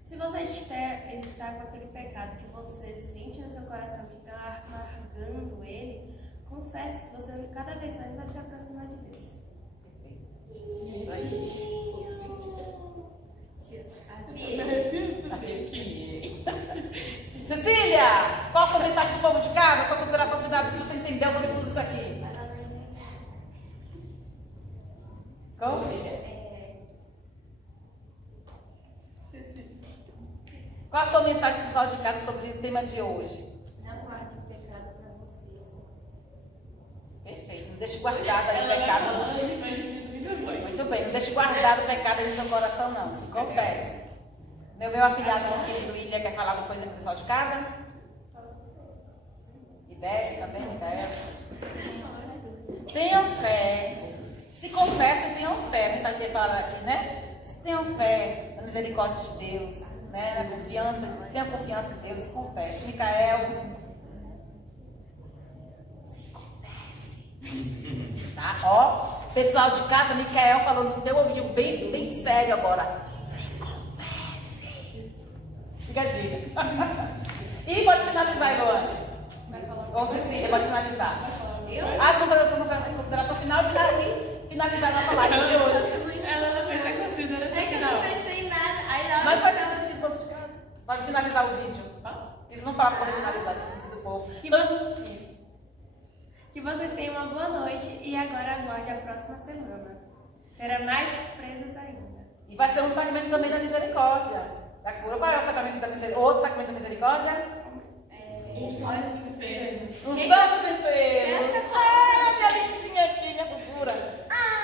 Se você está com aquele pecado que você sente no seu coração, que está amargando ele, confesse que você cada vez mais vai se aproximar de Deus. Isso aí. Cecília, qual a sua mensagem pro povo de casa? Sua consideração final do que você entendeu sobre tudo isso aqui? Como? Qual a sua mensagem pro pessoal de casa sobre o tema de hoje? Não guarde o pecado para você. Perfeito, não deixe guardado aí o pecado. Muito bem, não deixe guardado o pecado aí no seu coração, não. Se confesse. Meu afilhado, meu querido William, quer falar alguma coisa pro pessoal de casa? E Beth também, Micael? Tenham fé. Se confessem, tenham fé. A mensagem que eles falaram aqui, né? Tenham fé na misericórdia de Deus, né? Na confiança, tenham confiança em Deus e confesse. Micael. Tá? Ó, pessoal de casa, Micael falou no teu ouvido bem sério agora. Fica a dica. E pode finalizar, Eloane. Ou Cecília, pode finalizar. Você vai fazer a sua consideração final e finalizar a nossa live de hoje. Ela não fez a consideração É que eu não pensei em nada. Aí na Mas hora faz sentido do povo de casa. Pode finalizar o vídeo. Isso não fala para poder finalizar esse vídeo do povo. Que vocês tenham uma boa noite e agora aguarde a próxima semana. Terá mais surpresas ainda. E vai ser um sacramento também da misericórdia. Da cura. Qual é o sacramento da misericórdia? Outro sacramento da misericórdia? Os sonhos do inferno. Os santos enfermos. Minha lindinha aqui, minha fofura.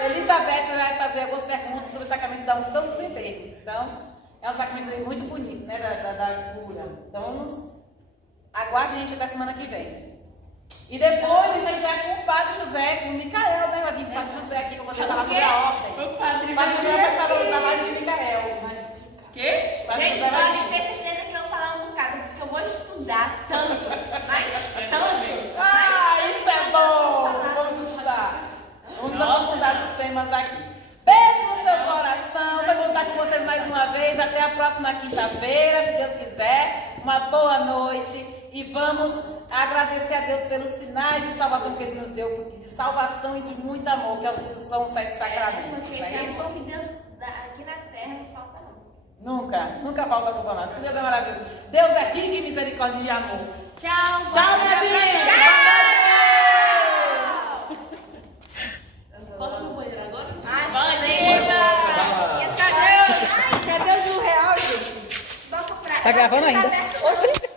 Elizabeth vai fazer algumas perguntas sobre o sacramento da unção dos enfermos. Então, é um sacramento muito bonito, né? Da cura. Então, vamos. Aguarde a gente até semana que vem. E depois a gente vai entrar com o Padre José, com o Micael, né? Vai vir o Padre José aqui para poder falar sobre a ordem. O Padre O Padre José vai falar da live de Micael. Quê? Padre Gente, José vai pode vir. ter certeza que eu vou falar um bocado, porque eu vou estudar tanto, mas tanto. Ah, isso é bom! Vamos estudar. Vamos aprofundar nos temas aqui. Beijo no seu coração. Vai voltar com vocês mais uma vez. Até a próxima quinta-feira, se Deus quiser. Uma boa noite. E vamos agradecer a Deus pelos sinais de salvação que Ele nos deu, de salvação e de muito amor, que são os 7 sacramentos. Porque Não é é isso? bom que Deus aqui na terra não falta não. Nunca falta culpa nossa. Que Deus é maravilhoso. Deus é rico em misericórdia e de amor. Tchau, Tchau, minha gente! Posso ir no banheiro agora? Cadê o real, gente? Vamos comprar. Tá gravando ainda? Oxi!